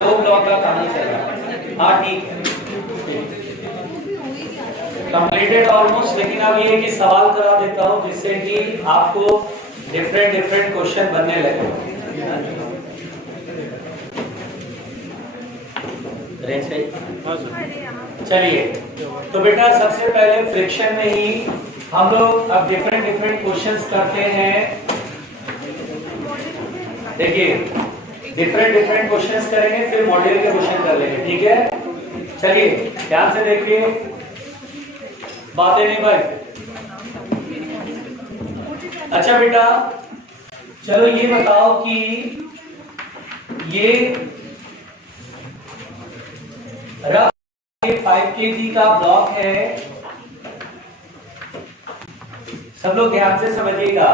दो ब्लॉक का कहानी चल रहा है। हाँ ठीक है, कंप्लीटेड ऑलमोस्ट। लेकिन अब ये कि सवाल करा देता हूँ जिससे कि आपको डिफरेंट डिफरेंट क्वेश्चन बनने लगे। चलिए, तो बेटा सबसे पहले फ्रिक्शन में ही हम लोग अब डिफरेंट डिफरेंट क्वेश्चंस करते हैं। देखिए, डिफरेंट डिफरेंट क्वेश्चंस करेंगे, फिर मॉड्यूल के क्वेश्चन कर लेंगे, ठीक है। चलिए ध्यान से देखिए, बातें नहीं भाई। अच्छा बेटा, चलो ये बताओ कि ये रफ 5 kg का ब्लॉक है। सब लोग ध्यान से समझिएगा।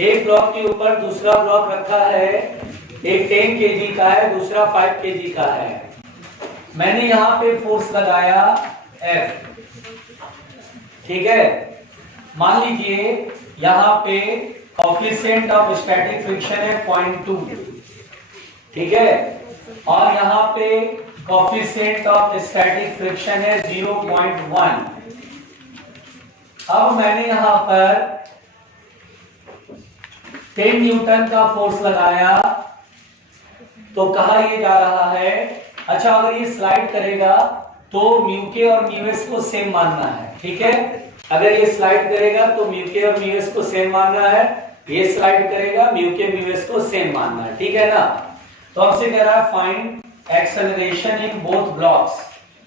एक ब्लॉक के ऊपर दूसरा ब्लॉक रखा है, एक 10 kg का है, दूसरा 5 kg का है। मैंने यहां पे फोर्स लगाया F, ठीक है। मान लीजिए यहां पे कोएफिशिएंट ऑफ स्टैटिक फ्रिक्शन है 0.2, ठीक है, और यहां पे कोएफिशिएंट ऑफ स्टैटिक फ्रिक्शन है 0.1। अब मैंने यहां पर 10 न्यूटन का फोर्स लगाया, तो कहा ये जा रहा है। अच्छा, अगर ये स्लाइड करेगा तो म्यू के और म्यू एस को सेम मानना है, ठीक है। अगर ये स्लाइड करेगा तो म्यू के और म्यू एस को सेम मानना है, ये स्लाइड करेगा म्यू के म्यू एस को सेम मानना है, ठीक है ना। तो हमसे कह रहा है find acceleration in both blocks.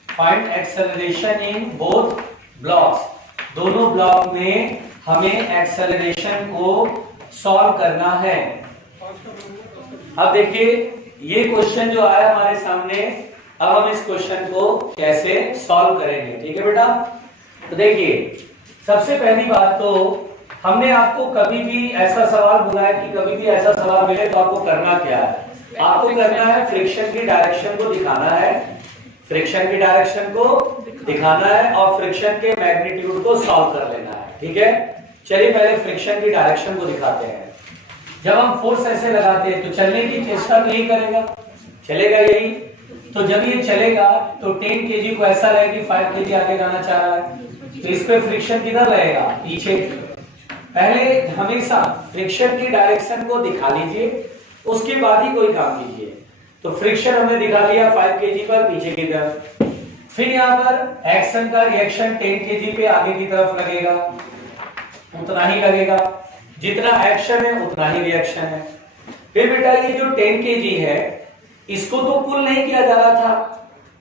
Find acceleration in both blocks. दोनों ब्लॉक में हमें एक्सेलरेशन को सॉल्व करना है। अब देखिए, ये क्वेश्चन जो आया हमारे सामने, अब हम इस क्वेश्चन को कैसे सॉल्व करेंगे, ठीक है बेटा। तो देखिए, सबसे पहली बात तो हमने आपको कभी भी ऐसा सवाल बुलाया कि कभी भी ऐसा सवाल मिले तो आपको करना क्या है? आपको करना है फ्रिक्शन की डायरेक्शन को दिखाना है, फ्रिक्शन की डायरेक्शन को दिखाना है और फ्रिक्शन के मैग्नीट्यूड को सॉल्व कर लेना है, ठीक है। चलिए पहले फ्रिक्शन की डायरेक्शन को दिखाते हैं। जब हम फोर्स ऐसे लगाते हैं तो चलने की चेष्टा नहीं करेगा, चलेगा यही। तो जब ये चलेगा तो 10 kg को ऐसा लगे कि 5 kg आगे जाना चाह रहा है, तो इस पे फ्रिक्शन किधर रहेगा? पीछे। पहले हमेशा फ्रिक्शन की डायरेक्शन को दिखा लीजिए, उसके बाद ही कोई काम कीजिए। तो फ्रिक्शन हमने दिखा लिया 5 kg पर पीछे की तरफ। फिर यहाँ पर एक्शन का रिएक्शन 10 kg पे आगे की तरफ लगेगा, उतना ही लगेगा। जितना एक्शन है उतना ही रिएक्शन है। फिर बेटा ये जो 10 kg है, इसको तो पुल नहीं किया जा रहा था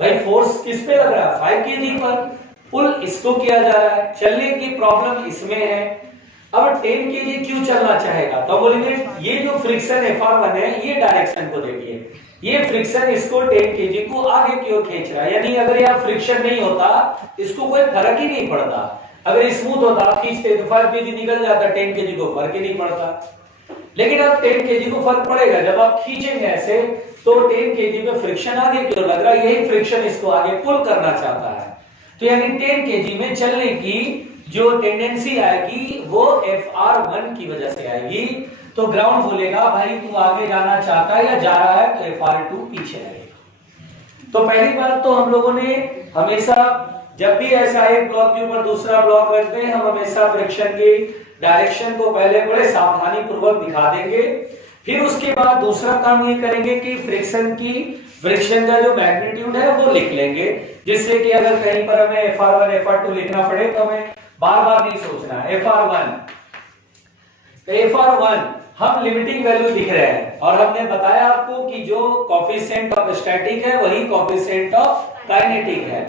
भाई, फोर्स किस पे लग रहा है? 5 kg पर। पुल इसको किया जा रहा है, चलने की प्रॉब्लम इसमें है। अब 10 kg क्यों चलना चाहेगा? तो बोलेंगे ये जो फ्रिक्शन Fr1 है, ये डायरेक्शन को देखिए, ये फ्रिक्शन इसको 10 kg को आगे की ओर खींच रहा है। यानी अगर यहाँ फ्रिक्शन नहीं होता, इसको कोई फर्क ही नहीं पड़ता। अगर स्मूथ होता, खींचते तो 5 kg निकल जाता, 10 kg को फर्क ही नहीं पड़ता। लेकिन अब 10 kg को फर्क पड़ेगा। जब आप खींचेंगे ऐसे तो 10 kg पे फ्रिक्शन आगे की ओर लग रहा है, यही फ्रिक्शन इसको आगे पुल करना चाहता है। तो यानी 10 kg में चलने की जो टेंडेंसी आएगी वो Fr1 की वजह से आएगी। तो ग्राउंड बोलेगा भाई तू आगे जाना चाहता है या जा रहा है, तो Fr2 पीछे रहेगा। तो पहली बात तो हम लोगों ने हमेशा जब भी ऐसा एक ब्लॉक के ऊपर दूसरा ब्लॉक रखते हैं, हम हमेशा फ्रिक्शन की डायरेक्शन को पहले बड़े सावधानी पूर्वक दिखा देंगे। फिर उसके बाद दूसरा काम ये करेंगे कि फ्रिक्शन का जो मैग्नीट्यूड है वो लिख लेंगे, जिससे कि अगर कहीं पर हमें Fr1 Fr2 लिखना पड़े तो हमें बार बार नहीं सोचना। Fr1 हम लिमिटिंग वैल्यू लिख रहे हैं, और हमने बताया आपको कि जो कोएफिशिएंट ऑफ स्टैटिक है वही कोएफिशिएंट ऑफ काइनेटिक है।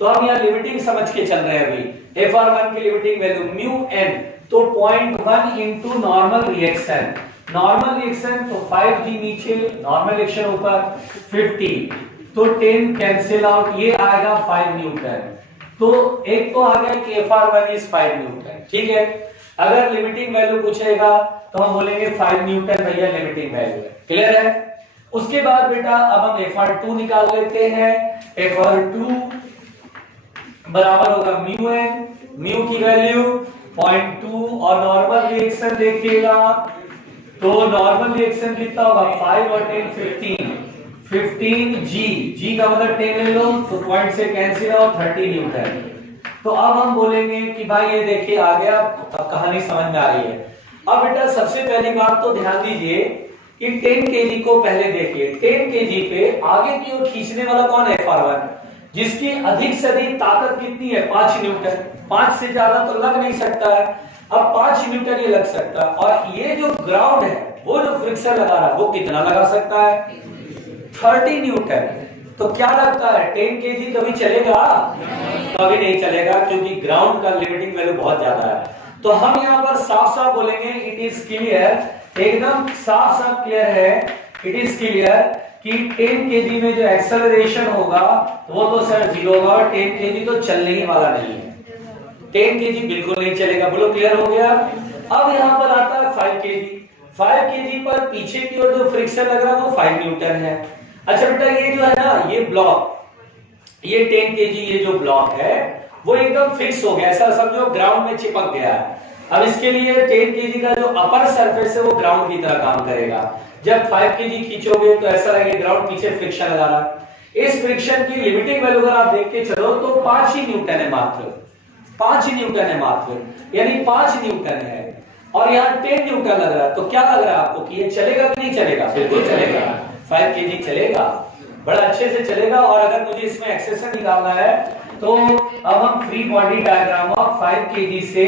तो हम यहाँ लिमिटिंग समझ के चल रहे हैं। अभी Fr1 की लिमिटिंग वैल्यू म्यू n, तो 0.1 into normal reaction. Normal reaction तो 5G नीचे, नॉर्मल रिएक्शन ऊपर 50, तो 10 कैंसिल आउट, ये आएगा 5 न्यूटन। तो एक तो आ गया कि Fr1 इज 5 न्यूटन, ठीक है। अगर लिमिटिंग वैल्यू पूछेगा तो हम बोलेंगे 5 न्यूटन भैया लिमिटिंग वैल्यू है, क्लियर है। उसके बाद बेटा अब हम Fr2 निकाल लेते हैं। Fr2 बराबर होगा म्यू n, म्यू की वैल्यू 0.2, और नॉर्मल रिएक्शन देखिएगा तो नॉर्मल रिएक्शन कितना होगा 5 और 10 15, 15G, G का मतलब 10 ले लो तो पॉइंट से कैंसिल हो 30 न्यूटन। तो अब हम बोलेंगे कि भाई ये देखिए आ गया, अब कहानी समझ में आ रही है। अब बेटा सबसे पहली बात तो ध्यान दीजिए कि 10 kg को पहले देखिए, 10 kg पे आगे की ओर खींचने वाला कौन है, F1, जिसकी अधिक से अधिक ताकत कितनी है, 5 न्यूटन। 5 से ज्यादा तो लग नहीं सकता है, अब 5 न्यूटन ये लग सकता है। और ये जो ग्राउंड है, वो जो फ्रिक्शन लगा रहा है वो कितना लगा सकता है, 30 न्यूटन। तो क्या लगता है 10 kg कभी चलेगा, कभी नहीं चलेगा, क्योंकि ग्राउंड का लिमिटिंग वैल्यू बहुत ज्यादा है। तो हम यहाँ पर साफ साफ बोलेंगे, इट इज क्लियर, एकदम साफ साफ क्लियर है, इट इज क्लियर कि 10 kg में जो एक्सेलरेशन होगा वो तो सर 0 होगा, और 10 kg तो चलने ही वाला नहीं है, 10 kg बिल्कुल नहीं चलेगा। बोलो क्लियर हो गया। अब यहाँ पर आता है 5 kg। 5 kg पर पीछे की ओर जो फ्रिक्शन लग रहा है वो 5 न्यूटन है। अच्छा बेटा ये जो है ना, ये ब्लॉक, ये 10 kg ये जो ब्लॉक है वो एकदम फिक्स हो गया, ऐसा समझो ग्राउंड में चिपक गया है। अब इसके लिए 10 kg का जो अपर सरफेस है वो ग्राउंड की तरह काम करेगा। जब 5 kg खींचोगे तो ऐसा लगेगा ग्राउंड पीछे फ्रिक्शन लगा रहा है। इस फ्रिक्शन की लिमिटिंग वैल्यू अगर आप देख के चलो तो 5 ही न्यूटन है, मात्र 5 ही न्यूटन है मात्र, यानी 5 न्यूटन है। और यहाँ 10 न्यूटन लग रहा है, तो क्या लग रहा है आपको कि ये चलेगा कि नहीं चलेगा, बिल्कुल चलेगा, 5 kg चलेगा, बड़ा अच्छे से चलेगा। और अगर मुझे इसमें एक्सेशन निकालना है तो अब हम free body diagram of 5 kg से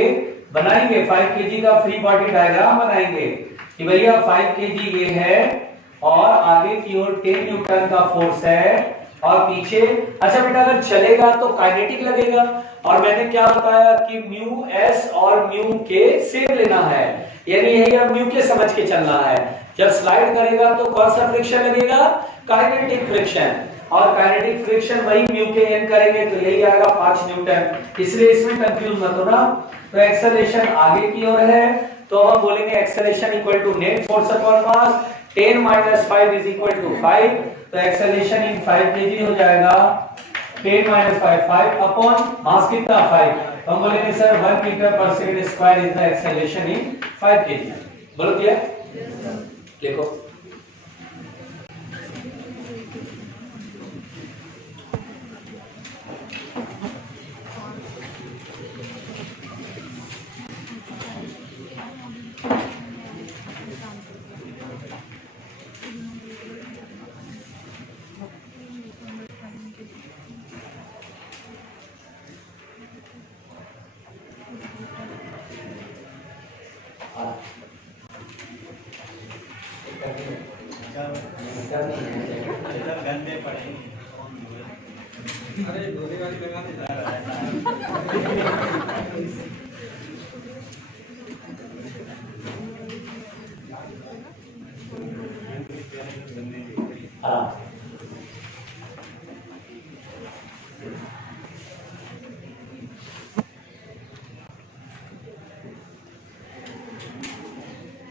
बनाएंगे, 5 kg का फ्री बॉडी डायग्राम बनाएंगे कि भैया 5 kg ये है और आगे की ओर 10 न्यूटन का फोर्स है और पीछे। अच्छा बेटा अगर चलेगा तो काइनेटिक लगेगा, और मैंने क्या बताया कि म्यू एस और म्यू के सेम लेना है, यानी यही अब म्यू के समझ के चलना है। जब स्लाइड करेगा तो कौन सा फ्रिक्शन लगेगा, काइनेटिक फ्रिक्शन, और काइनेटिक फ्रिक्शन वही म्यू के एन करेंगे तो यही आएगा 5 न्यूटन, इसलिए इसमें कंफ्यूज मत होना। तो एक्सेलरेशन आगे की ओर है तो हम बोलेंगे acceleration equal to net force upon mass, 10 - 5 is equal to 5। तो एक्सेलरेशन इन 5 kg हो जाएगा 10 - 5, 5 अपॉन मास कितना 5, तो हम बोलेंगे सर 1 मीटर पर second square is the acceleration in 5 kg। बोलो क्या, लिखो।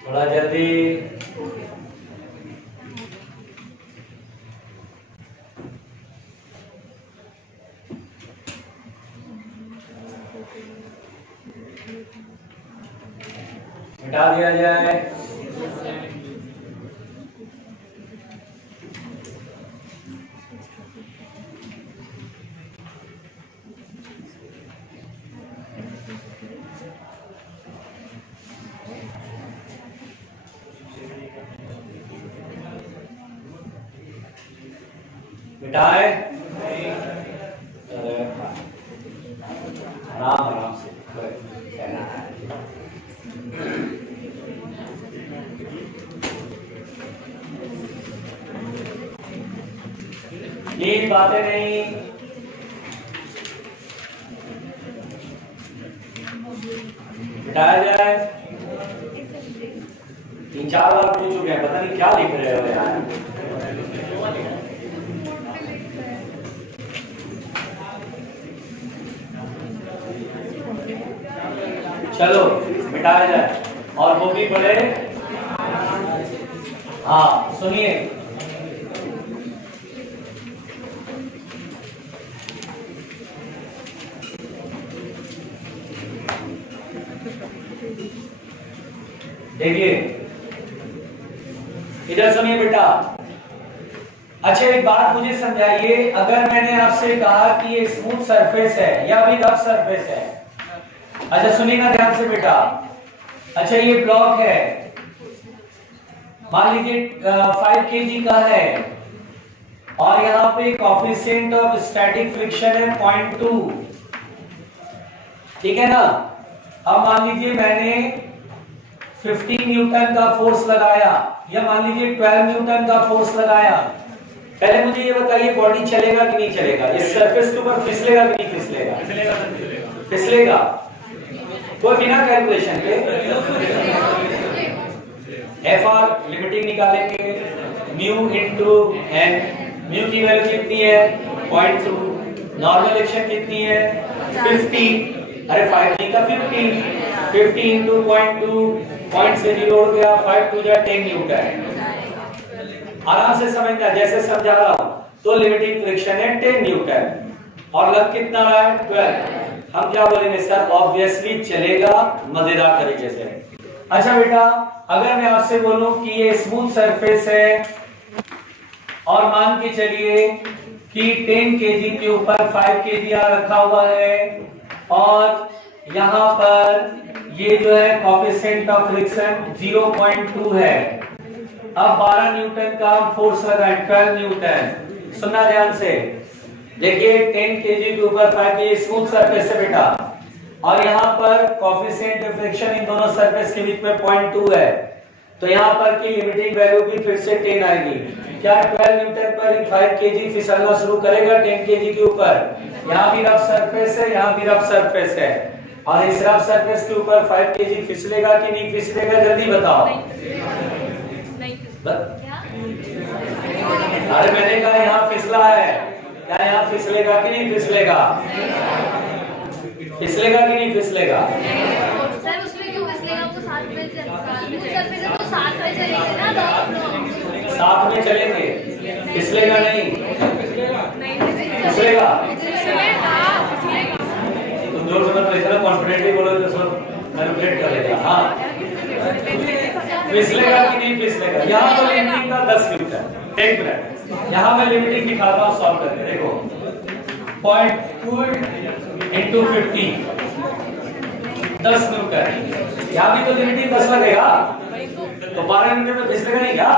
थोड़ा जल्दी, मिटा दिया जाए। मिटाए, आराम आराम से कहना है। ये बातें नहीं, मिटाया जाए। 3-4 बार पूछ चुके हैं, पता नहीं क्या लिख रहे हो यार। चलो मिटाया जाए, और वो भी पढ़े। हाँ सुनिए, देखिए इधर सुनिए बेटा। अच्छा एक बात मुझे समझाइए, अगर मैंने आपसे कहा कि ये स्मूथ सरफेस है या भी रफ सरफेस है, अच्छा सुनिएगा ध्यान से बेटा। अच्छा ये ब्लॉक है, मान लीजिए 5 kg का है और यहाँ पे कोएफिशिएंट ऑफ स्टैटिक फ्रिक्शन है 0.2, ठीक है ना। अब मान लीजिए मैंने 15 न्यूटन का फोर्स लगाया या मान लीजिए 12 न्यूटन का फोर्स लगाया। पहले मुझे ये बताइए बॉडी चलेगा कि नहीं चलेगा, इस सरफेस के ऊपर फिसलेगा कि नहीं फिसलेगा? फिसलेगा। तो बिना कैलकुलेशन के FR लिमिटिंग निकालेंगे, म्यू इनटू एन। म्यू की वैल्यू कितनी है 0.2, नॉर्मल एक्शन कितनी है 50, अरे 5 का 50 इनटू 0.2, पॉइंट से 0 हो गया, 5 टू 10 न्यूटन। आराम से समझना, जैसे समझा रहा हूं। तो लिमिटिंग फ्रिक्शन है 10 न्यूटन और लग कितना रहा है 12। हम क्या बोलेंगे सर, ऑब्वियसली चलेगा मजेदार तरीके से। अच्छा बेटा, अगर मैं आपसे बोलूं कि ये स्मूथ सरफेस है और मान के चलिए कि 10 kg के ऊपर 5 kg रखा हुआ है और यहाँ पर ये जो है कोएफिशिएंट ऑफ फ्रिक्शन 0.2 है। अब 12 न्यूटन का फोर्स लगाएं, 12 न्यूटन। सुनना ध्यान से, देखिए 10 kg के ऊपर 5 kg स्मूथ सरफेस है बेटा और यहाँ पर कोएफिशिएंट ऑफ फ्रिक्शन इन दोनों सरफेस के बीच में 0.2 है। तो यहाँ पर की लिमिटिंग वैल्यू भी फिर से 10 आएगी। क्या 12 न्यूटन पर 5 kg फिसलना शुरू करेगा 10 kg के ऊपर? यहाँ भी रफ सरफेस है, यहाँ भी रफ सरफेस है और इस रफ सरफेस के ऊपर 5 kg फिसलेगा कि नहीं फिसलेगा, जल्दी बताओ। अरे मैंने कहा यहाँ फिसला है, क्या यहाँ फिसलेगा कि नहीं फिसलेगा? फिसलेगा कि नहीं फिसलेगा? सर उसमें क्यों फिसलेगा, वो साथ में चलेंगे तो साथ में चलेंगे ना, साथ में चलेंगे, फिसलेगा नहीं? फिसलेगा? तुम जोर से मत इतना कॉन्फिडेंटली बोलो तो सब मैनिपुलेट कर लेगा। हाँ फिसलेगा कि नहीं फिसलेगा? यहाँ पर लिमिटिंग का 10 न्यूटन। एक मिनट, यहाँ मैं लिमिटिंग दिखाता हूँ सॉल्व करके, देखो 0.2 इंटू 50 10 न्यूटन। यहाँ भी तो लिमिटिंग 10 लगेगा, तो 12 न्यूटन में फिसलेगा नहीं क्या?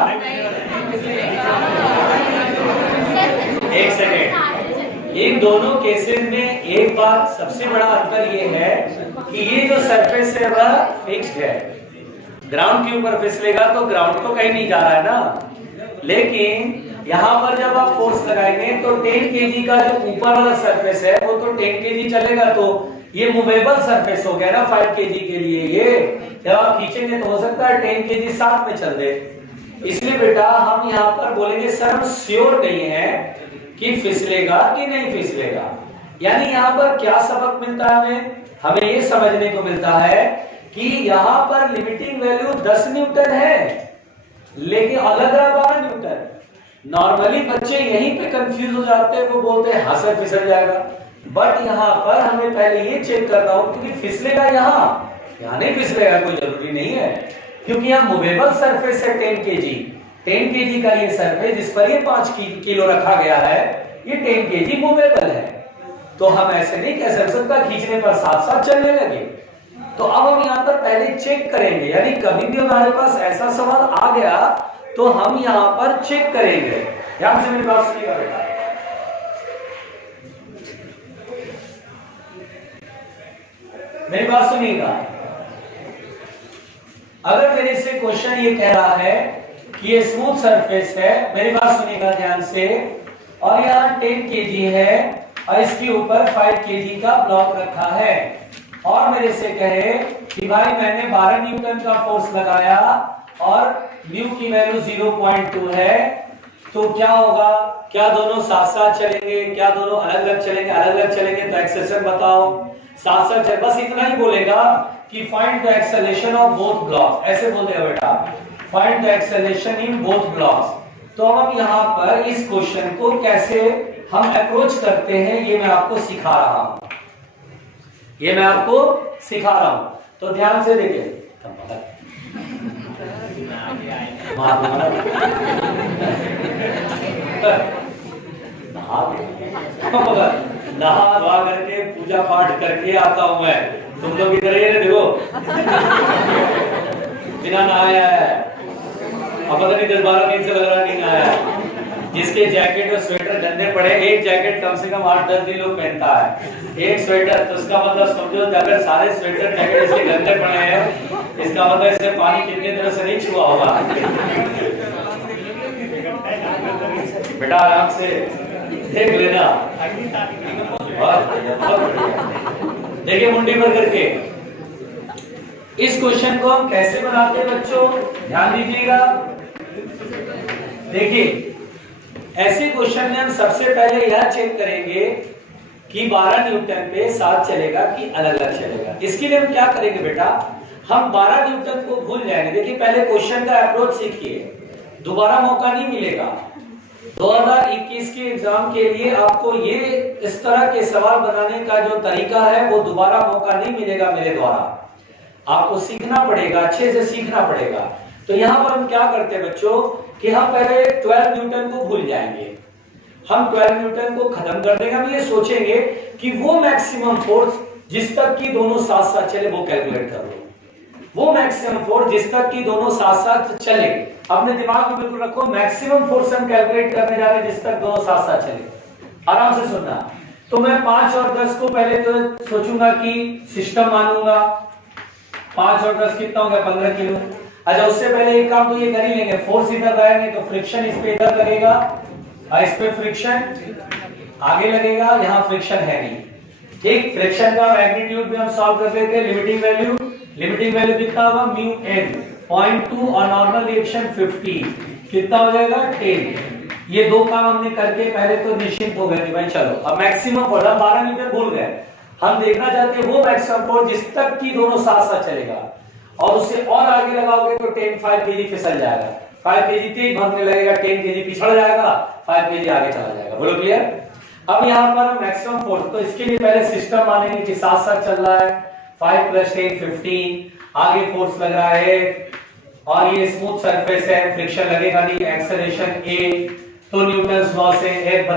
एक सेकेंड, इन दोनों केसेस में एक बात सबसे बड़ा अंतर ये है कि ये जो सरफेस है वह फिक्स्ड है। ग्राउंड के ऊपर फिसलेगा तो ग्राउंड तो कहीं नहीं जा रहा है ना, लेकिन यहाँ पर जब आप फोर्स लगाएंगे तो 10 kg का जो ऊपर वाला सरफेस है वो तो 10 kg चलेगा, तो ये मूवेबल सरफेस हो गया ना 5 kg के लिए। ये जब आप खींचेंगे तो हो सकता है 10 kg साथ में चल दे। इसलिए बेटा हम यहाँ पर बोलेंगे सर हम श्योर नहीं है कि फिसलेगा कि नहीं फिसलेगा। यानी यहाँ पर क्या सबक मिलता है हमें? हमें ये समझने को मिलता है कि यहाँ पर लिमिटिंग वैल्यू 10 न्यूटन है लेकिन अलग रहा 12 न्यूटन। नॉर्मली बच्चे यहीं पे कंफ्यूज हो जाते हैं, वो बोलते हैं हाँ सर फिसल जाएगा, बट यहाँ पर हमें पहले ये चेक करना हो क्योंकि फिसलेगा यहाँ नहीं फिसलेगा कोई जरूरी नहीं है, क्योंकि यहाँ मूवेबल सरफेस है 10 kg का ये सरफेस जिस पर ये 5 किलो रखा गया है ये 10 kg मूवेबल है। तो हम ऐसे नहीं कह सकता खींचने पर साथ साथ चलने लगे। तो अब हम यहाँ पर पहले चेक करेंगे, यानी कभी भी हमारे पास ऐसा सवाल आ गया तो हम यहाँ पर चेक करेंगे। ध्यान से मेरी बात सुनिएगा बेटा, मेरी बात सुनिएगा। अगर मेरे से क्वेश्चन ये कह रहा है कि ये स्मूथ सरफेस है, मेरी बात सुनिएगा ध्यान से, और यहाँ 10 kg है और इसके ऊपर 5 kg का ब्लॉक रखा है और मेरे से कहे कि भाई मैंने 12 न्यूटन का फोर्स लगाया और म्यू की वैल्यू 0.2 है, तो क्या होगा? क्या दोनों साथ साथ चलेंगे, क्या दोनों अलग अलग चलेंगे? अलग अलग चलेंगे तो एक्सेलरेशन बताओ। साथ साथ चल, बस इतना ही बोलेगा कि find the acceleration of both blocks, ऐसे बोल देगा बेटा, find the acceleration in both blocks. तो अब यहाँ पर इस क्वेश्चन को कैसे हम अप्रोच करते हैं ये मैं आपको सिखा रहा हूं, ये मैं आपको सिखा रहा हूं। तो ध्यान से देखिए, नहा धोआ करके पूजा पाठ करके आता हूं मैं, तुम लोग इधर ही देखो बिना नहाया है। अब पता नहीं 10-12 दिन से लग रहा नहीं नहाया है। जिसके जैकेट और स्वेटर गंदे पड़े, एक जैकेट कम से कम 8-10 दिन लोग पहनता है, एक स्वेटर, तो उसका मतलब समझो अगर सारे स्वेटर जैकेट इसके गंदे पड़े हैं, इसका मतलब इसने पानी कितने दिनों से नहीं छुआ होगा। बेटा आराम से देख लेना। देखिए मुंडी पर करके इस क्वेश्चन को हम कैसे बनाते हैं बच्चों, ध्यान दीजिएगा। देखिए ऐसे क्वेश्चन में हम सबसे पहले यह चेक करेंगे कि 12 न्यूटन पे साथ चलेगा कि अलग अलग चलेगा। इसके लिए हम क्या करेंगे बेटा, हम 12 न्यूटन को भूल जाएंगे। देखिए पहले क्वेश्चन का अप्रोच सीखिए, दोबारा मौका नहीं मिलेगा। 2021 के एग्जाम के लिए आपको ये इस तरह के सवाल बनाने का जो तरीका है वो दोबारा मौका नहीं मिलेगा मेरे द्वारा। आपको सीखना पड़ेगा, अच्छे से सीखना पड़ेगा। तो यहां पर हम क्या करते हैं बच्चों कि हम पहले 12 न्यूटन को भूल जाएंगे। हम 12 न्यूटन को खत्म कर देंगे। हम ये सोचेंगे कि वो मैक्सिमम फोर्स जिस तक की दोनों साथ साथ चले वो कैलकुलेट कर लो। वो मैक्सिमम फोर्स जिस तक की दोनों साथ साथ चले, अपने दिमाग में बिल्कुल रखो, मैक्सिमम फोर्स हम कैलकुलेट करने जा रहे हैं जिस तक दोनों साथ साथ चले। आराम से सुनना। तो मैं 5 और 10 को पहले तो सोचूंगा कि सिस्टम मानूंगा। 5 और 10 कितना हो गया, 15 किलो। अच्छा उससे पहले एक काम तो ये कर ही लेंगे, फोर्स इधर लगाएंगे तो फ्रिक्शन इस पे इधर लगेगा, इस पे फ्रिक्शन आगे लगेगा, यहाँ फ्रिक्शन है नहीं। ठीक, फ्रिक्शन का मैग्नीट्यूड भी हम सॉल्व कर लेते हैं। लिमिटिंग वैल्यू कितना होगा, म्यू n 0.2 और नॉर्मल रिएक्शन 50 कितना हो जाएगा 10। ये दो काम हमने करके पहले तो निश्चिंत हो गए कि भाई चलो अब मैक्सिमम फोर्स, हम 12 न्यूटन भूल गए। हम देखना चाहते हैं वो मैक्सिमम फोर्स जिस तक की दोनों साथ साथ चलेगा, और उससे और आगे लगाओगे तो 10 kg फिसल जाएगा। 5 kg तेज भागने लगेगा, 10 kg पिछड़ जाएगा, 5 kg आगे चला जाएगा। बोलो क्लियर। अब यहाँ पर मैक्सिमम फोर्स, तो इसके लिए पहले सिस्टम मानेंगे कि साथ साथ चल रहा है। 5 + 10 15, आगे फोर्स लग रहा है और ये स्मूथ सरफेस है, फ्रिक्शन लगेगा नहीं, एक्सेलरेशन a, तो न्यूटन्स लॉ से F = ma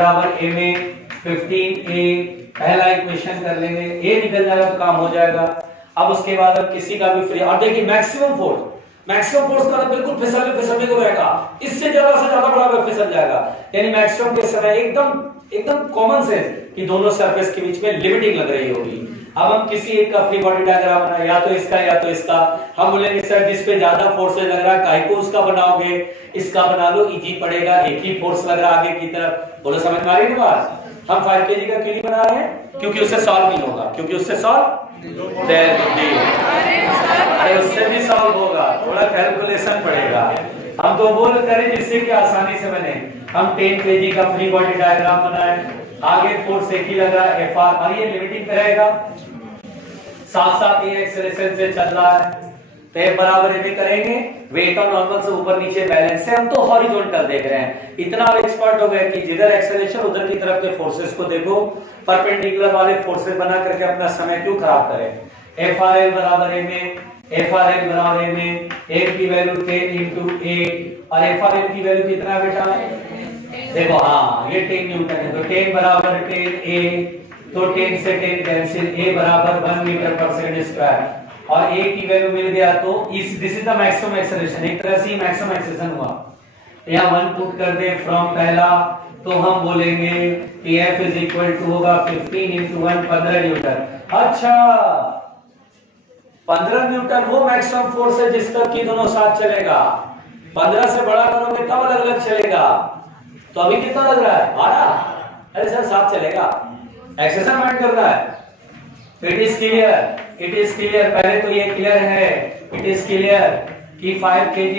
15a, पहला इक्वेशन कर लेंगे, a निकल जाएगा तो काम हो जाएगा। अब उसके बाद हम किसी का भी फ्री, और देखिए मैक्सिमम फोर्स का बिल्कुल फिसलने को रहेगा, इससे ज्यादा से ज्यादा बराबर फिसल जाएगा। यानी मैक्सिमम के समय एकदम कॉमन सेंस कि दोनों सरफेस के बीच में लिमिटिंग लग रही होगी। अब हम किसी एक का फ्री बॉडी डायग्राम बनाए, या तो इसका या तो इसका। हम बोलेंगे सर जिस पे ज्यादा फोर्स लग रहा है काहे को उसका बनाओगे, इसका बना लो, इजी पड़ेगा, एक ही फोर्स लग रहा है आगे की तरफ। बोलो समझ में आ रही है बात। हम 5 kg का क्यों बना रहे हैं, क्योंकि उससे सॉल्व नहीं होगा, क्योंकि उससे सॉल्व अरे उससे भी सॉल्व होगा, थोड़ा कैलकुलेशन पड़ेगा। हम तो बोल करें जिससे कि आसानी से बने। हम 10 kg का फ्री बॉडी डायग्राम बनाए, आगे फोर्स एक ही लग रहा है Fr, और ये लिमिटिंग पे रहेगा, साथ साथ ये एक्सेलरेशन से चल रहा है, तो F बराबर ये करेंगे, वेट और नॉर्मल से ऊपर नीचे बैलेंस है। हम तो हॉरिजॉन्टल देख रहे हैं, इतना एक्सपर्ट हो गए कि जिधर एक्सेलरेशन उधर की तरफ के फोर्सेस को देखो, परपेंडिकुलर वाले फोर्सेस बना करके अपना समय क्यों खराब करें। FRL बराबर में F की वैल्यू 10 × a, और FRL की वैल्यू कितना बेटा, देखो हाँ ये 10 न्यूटन है, तो 10 = 10a, तो 10 से 10 कैंसिल, a = 1 मीटर/s², और a की वैल्यू मिल गया तो this is the maximum acceleration, एक तरह से मैक्सिमम एक्सेलरेशन हुआ। यहाँ 1 पुट कर दे फ्रॉम पहला, तो हम बोलेंगे कि F = होगा 15 × 1 15 न्यूटन। अच्छा 15 न्यूटन वो मैक्सिमम फोर्स है जिस तक की दोनों साथ चलेगा। 15 से बड़ा करोगे तब अलग अलग चलेगा। तो अभी कितना लग रहा है 12, अरे सर साथ चलेगा, एक्सेशन माइंड करना है। इट इज क्लियर, पहले तो ये क्लियर है, इट इज क्लियर कि 5 kg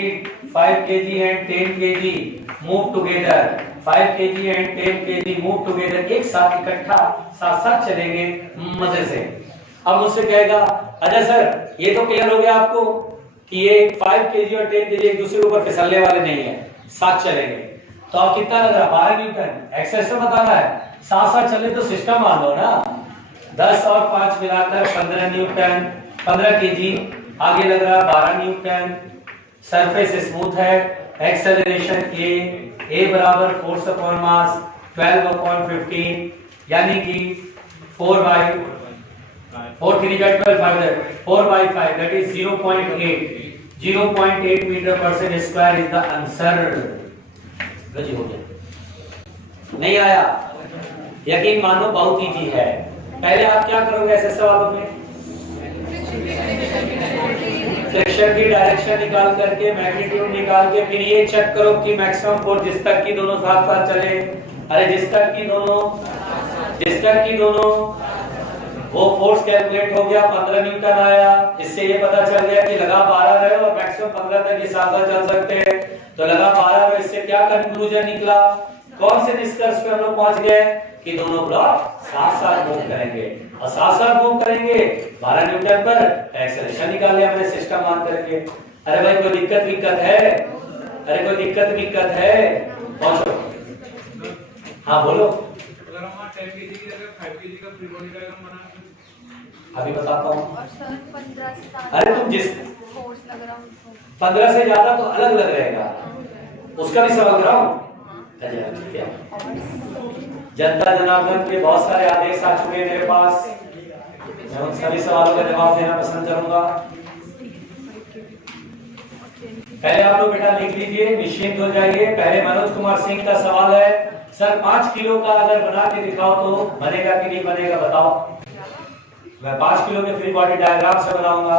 and 10 kg move together, 5 kg and 10 kg move together, एक साथ इकट्ठा साथ साथ चलेंगे मजे से। अब मुझसे कहेगा अच्छा सर ये तो क्लियर हो गया आपको कि ये 5 kg और 10 kg एक दूसरे के ऊपर फिसलने वाले नहीं है, साथ चलेंगे। तो अब कितना लग रहा है 12 न्यूटन, एक्सेलरेशन बताना है, साथ साथ चले तो सिस्टम मान लो ना, 10 और 5 मिलाकर 15 न्यूटन, 15 kg, आगे लग रहा है 12 न्यूटन, सरफेस स्मूथ है, एक्सेलरेशन ए बराबर फोर्स अपॉन मास 12 अपॉन 15 यानी कि 4 बाई 4 3 का 12 4 बाई 5 दैट इज 0.8 मीटर पर second square is the answer. गजी हो गया, नहीं आया? यकीन मानो बहुत इजी है। पहले आप क्या करोगे ऐसे सवालों में? फ्रिक्शन की डायरेक्शन निकाल करके मैग्नीट्यूड निकाल के फिर ये चेक करो कि मैक्सिमम फोर्स जिस तक की दोनों साथ साथ चले, अरे जिस तक की दोनों वो फोर्स कैलकुलेट हो गया, 15 न्यूटन आया। इससे ये पता चल गया कि लगा 12 रहे और मैक्सिमम 15 तक ये साथ साथ चल सकते हैं, तो लगा 12 रहे। इससे क्या कंक्लूजन निकला, कौन से निष्कर्ष पे हम लोग पहुंच गए कि दोनों ब्लॉक साथ साथ मूव करेंगे और साथ साथ मूव करेंगे 12 न्यूटन पर एक्सेलरेशन निकाल लिया हमने सिस्टम मान करके। अरे भाई कोई दिक्कत है? अरे कोई दिक्कत है? पहुंचो, हाँ बोलो। अगर हम 10 kg की जगह 5 kg का फ्री बॉडी डायग्राम बना अभी बताता हूँ। और सर 15 से अरे तुम जिस फोर्स लग रहा हूँ 15 से ज्यादा तो अलग रहेगा, उसका भी सवाल कराऊं? अच्छा क्या जनता जनार्दन के बहुत सारे आदेश आ चुके हैं मेरे पास, मैं उन सभी सवालों का जवाब देना पसंद करूंगा। पहले आप लोग बेटा लिख लीजिए, निश्चिंत हो जाइए। पहले मनोज कुमार सिंह का सवाल है, सर 5 किलो का अगर बना के दिखाओ तो बनेगा कि नहीं बनेगा बताओ। मैं 5 किलो के फ्री बॉडी डायग्राम से बनाऊंगा।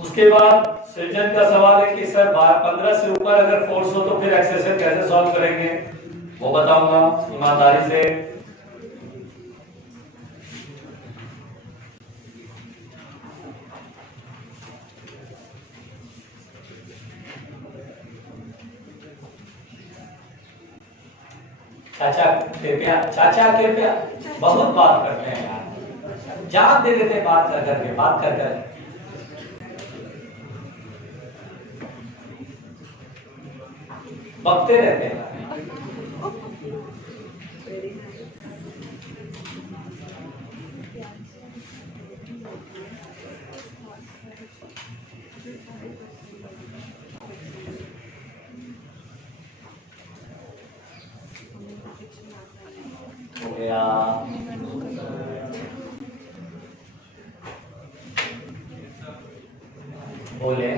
उसके बाद सृजन का सवाल है कि सर 15 से ऊपर अगर फोर्स हो तो फिर एक्सेशन कैसे सॉल्व करेंगे, वो बताऊंगा ईमानदारी से। चाचा कृपया बहुत बात करते हैं यार, जान दे देते बात कर करके बकते रहते हैं। हो गया, बोले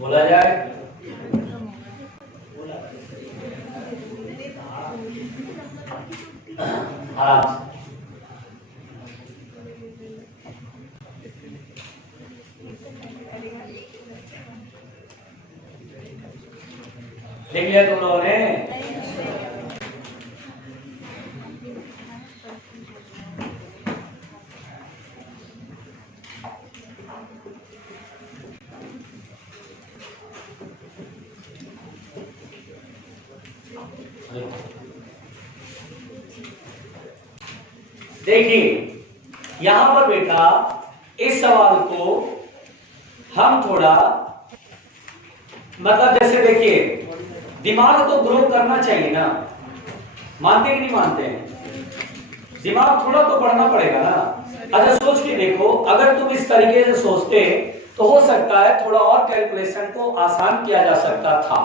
बोला जाए। आराम से लिख लिया तुम लोगों ने? देखिए यहां पर बेटा इस सवाल को हम थोड़ा मतलब जैसे देखिए दिमाग तो ग्रो करना चाहिए ना, मानते कि नहीं मानते हैं? दिमाग थोड़ा तो बढ़ना पड़ेगा ना। अच्छा सोच के देखो, अगर तुम इस तरीके से सोचते तो हो सकता है थोड़ा और कैलकुलेशन को आसान किया जा सकता था,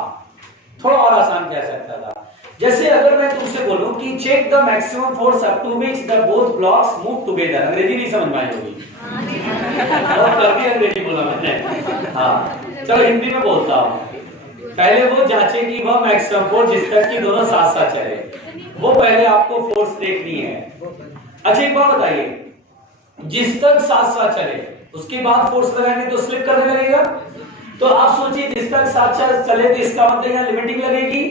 थोड़ा और आसान किया जा सकता था। जैसे अगर मैं तुमसे बोलूं कि check the maximum force up to which the both blocks move together, अंग्रेजी नहीं समझ में आई होगी और कभी अंग्रेजी बोला मैंने, हाँ चलो हिंदी में बोलता हूँ। पहले वो जांचे कि वह मैक्सिमम फोर्स जिस तक की दोनों साथ साथ चले, वो पहले आपको फोर्स देखनी है। अच्छा एक बात बताइए, जिस तक साथ साथ चले उसके बाद फोर्स लगाएंगे तो स्लिप करने लगेगा। तो आप सोचिए जिस तक साथ साथ चले तो इसका मतलब यहाँ लिमिटिंग लगेगी।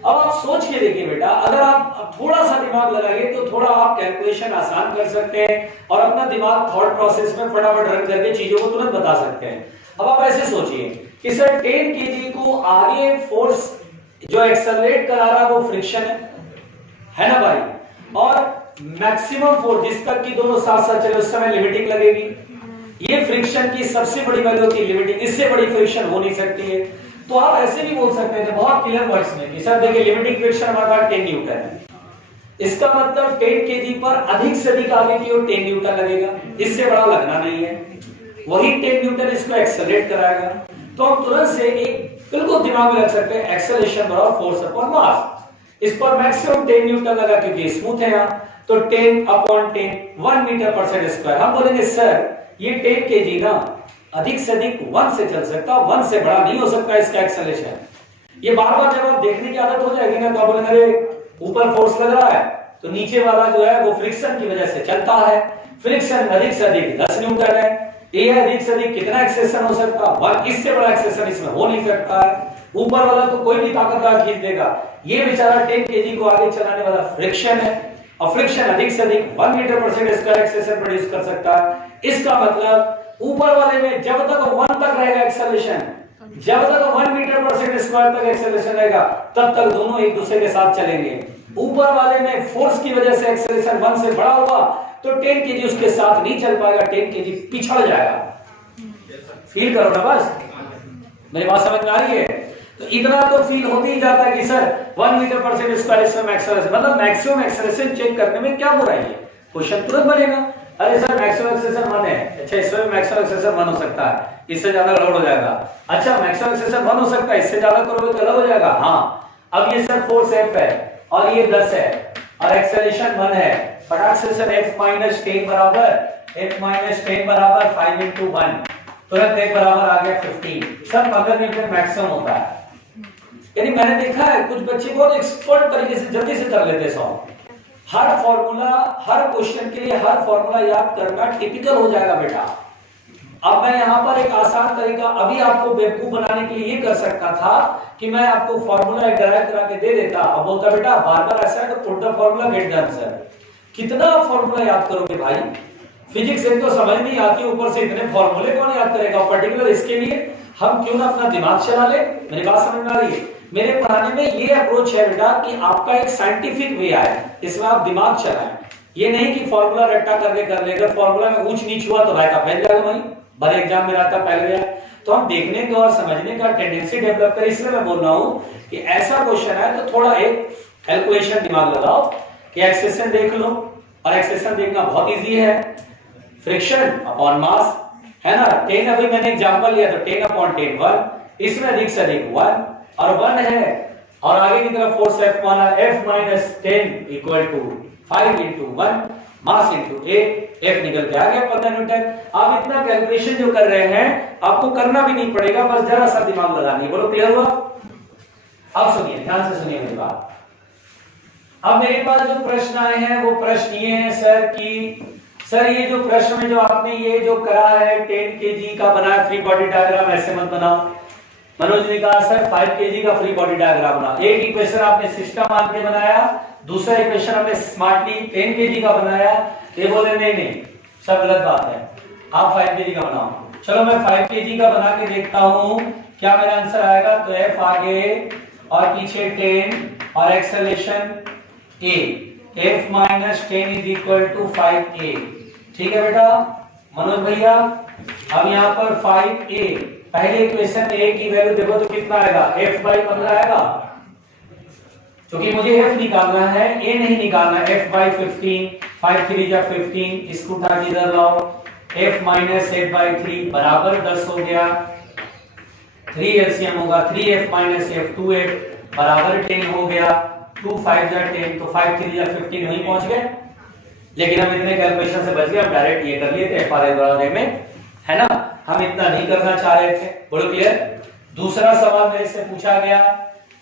अब आप सोच के देखिए बेटा, अगर आप थोड़ा सा दिमाग लगाइए तो थोड़ा आप कैलकुलेशन आसान कर सकते हैं और अपना दिमाग थॉट प्रोसेस में फटाफट रन करके चीजों को तुरंत बता सकते हैं। अब आप ऐसे सोचिए कि सर 10 kg को आगे फोर्स जो एक्सेलरेट करा रहा है वो फ्रिक्शन है ना भाई, और मैक्सिमम फोर्स जिस तक की दोनों साथ साथ चले उस समय लिमिटिंग लगेगी। ये फ्रिक्शन की सबसे बड़ी वैल्यू होती है लिमिटिंग, इससे बड़ी फ्रिक्शन हो नहीं सकती है। तो आप ऐसे भी बोल सकते थे बहुत क्लियर वर्ड्स में कि सर देखिए लिमिटिंग फ्रिक्शन हमारा 10 न्यूटन है, इसका मतलब 10 केजी पर अधिक से अधिक आगे की ओर 10 न्यूटन लगेगा, इससे बड़ा लगना नहीं है। वही 10 न्यूटन इसको एक्सेलरेट कराएगा। तो हम तुरंत से एक बिल्कुल दिमाग में रख सकते हैं एक्सेलरेशन बराबर फोर्स अपॉन मास। इस पर मैक्सिमम 10 न्यूटन लगा क्योंकि स्मूथ है यहाँ, तो 10 अपॉन 10 1 मीटर पर सेकंड स्क्वायर। हम बोलेंगे सर ये 10 केजी ना अधिक से अधिक 1 से चल सकता है, 1 से बड़ा नहीं हो सकता इसका एक्सेलरेशन। ये बार बार जब आप देखने की आदत हो जाएगी ना तो आप बोलेंगे अरे ऊपर फोर्स लग रहा है तो नीचे वाला जो है वो फ्रिक्शन की वजह से चलता है, फ्रिक्शन अधिक से अधिक 10 न्यूटन है, ये अधिक से अधिक कितना एक्सेलरेशन हो सकता है 1, इससे बड़ा एक्सेलरेशन इसमें हो नहीं सकता है। ऊपर वाला तो कोई भी ताकत लगा खींच देगा, ये बेचारा 10 केजी को आगे चलाने वाला फ्रिक्शन है और फ्रिक्शन अधिक से अधिक 1 मीटर पर सेकंड स्क्वायर एक्सेलरेशन प्रोड्यूस कर सकता है। इसका मतलब ऊपर वाले में जब तक 1 तक रहेगा एक्सेलरेशन, जब तक 1 मीटर पर सेकंड स्क्वायर तक एक्सेलरेशन रहेगा तब तक दोनों एक दूसरे के साथ चलेंगे। ऊपर वाले में फोर्स की वजह से एक्सेलरेशन 1 से बड़ा हुआ तो 10 केजी उसके साथ नहीं चल पाएगा, 10 केजी पिछड़ जाएगा। फील करो ना बस, मेरी बात समझ में आ रही है? तो इतना तो फील होते ही जाता है कि सर 1 मीटर पर सेकंड स्क्वायर इसमें एक्सेलरेशन, मतलब मैक्सिमम एक्सेलरेशन चेक करने में क्या बुराई है? क्वेश्चन तुरंत बनेगा, अरे सर मैक्सिमम एक्सेलरेशन 1 है, अच्छा इसमें मैक्सिमम एक्सेलरेशन 1 हो सकता है, इससे ज्यादा गड़बड़ हो जाएगा। अच्छा मैक्सिमम एक्सेलरेशन 1 हो सकता है, इससे ज्यादा करोगे तो अलग हो जाएगा। हाँ अब ये सर फोर्स F है और ये 10 है और एक्सेलरेशन 1 है, फटाक से सर F माइनस 10 बराबर 5 into 1, तुरंत एक बराबर आ गया 15। सब 15 न्यूटन मैक्सिमम होता है। यानी मैंने देखा है कुछ बच्चे बहुत एक्सपर्ट तरीके से जल्दी से कर लेते हैं सॉल्व। हर फॉर्मूला, हर क्वेश्चन के लिए हर फॉर्मूला याद करना टिपिकल हो जाएगा बेटा। अब मैं यहाँ पर एक आसान तरीका अभी आपको बेवकूफ बनाने के लिए ये कर सकता था कि मैं आपको फॉर्मूला एक ड्राइव करा के दे देता, अब बोलता बेटा बार बार ऐसा है तो put the formula get the answer. कितना फॉर्मूला याद करोगे भाई? फिजिक्स एक तो समझ नहीं आती, ऊपर से इतने फॉर्मूले कौन याद करेगा? पर्टिकुलर इसके लिए हम क्यों ना अपना दिमाग चला ले। मेरी बात समझ में आ रही है? मेरे पढ़ाने में ये अप्रोच है बेटा कि आपका एक साइंटिफिक वे आए, इसमें आप दिमाग चलाएं। ये नहीं कि फॉर्मूला रट्टा कर ले, अगर फॉर्मूला में ऊंच नीच हुआ तो रायता फैल जाएगा, वहीं भले एग्जाम में रायता फैल गया। तो हम देखने का और समझने का टेंडेंसी डेवलप करें। इसलिए मैं बोल रहा हूं कि ऐसा क्वेश्चन है तो थोड़ा एक कैलकुलेशन दिमाग लगाओ कि एक्सेशन देख लो, और एक्सेशन देखना बहुत इजी है, फ्रिक्शन अपॉन मास है ना। 10 अभी मैंने एग्जांपल लिया तो 10 अपॉन 10 1, इसमें अधिक से अधिक 1 और 1 है, और आगे की तरफ फोर्स F माना F minus 10 equal to 5 into 1 mass into A, F निकल के आ गया 15 न्यूटन। आप इतना कैलकुलेशन जो कर रहे हैं आपको करना भी नहीं पड़ेगा, बस जरा सा दिमाग लगानी है। बोलो क्लियर हुआ? अब सुनिए, ध्यान से सुनिए मेरी बात। अब मेरे पास जो प्रश्न आए हैं वो प्रश्न ये हैं सर कि सर ये जो प्रश्न में जो आपने ये जो करा है 10 केजी का बनाया फ्री बॉडी डायग्राम, ऐसे मत बनाओ। मनोज ने कहा सर 5 केजी का फ्री बॉडी डायग्राम बना। एक इक्वेशन आपने सिस्टम मान के बनाया, दूसरा इक्वेशन आपने स्मार्टली 10 केजी का बनाया। ये बोले नहीं सब गलत बात है, आप 5 केजी का बनाओ। चलो मैं 5 केजी का बना के देखता हूं क्या मेरा आंसर आएगा। तो F आगे और पीछे 10 और acceleration A, F minus 10 is equal to 5A। ठीक है बेटा मनोज भैया। अब यहाँ पर 5A, पहले इक्वेशन A की वैल्यू देखो तो कितना आएगा, F बाई 15 आएगा, क्योंकि मुझे F निकालना है, A नहीं निकालना है। F बाई 15, 5 3 जा 15, इसको उठा के इधर लाओ। F माइनस 8 बाई 3 बराबर 10 हो गया, 3 एलसीएम होगा, 3F माइनस F 2F बराबर 10 हो गया, 2 5 जा 10, तो 5 3 जा 15 वहीं पहुंच गए। लेकिन हम इतने कैलकुलेशन से बच गए, हम डायरेक्ट ये कर लिए थे FRL बराबर में, है ना। हम इतना नहीं करना चाह रहे थे। बोलो क्लियर? दूसरा सवाल मेरे से पूछा गया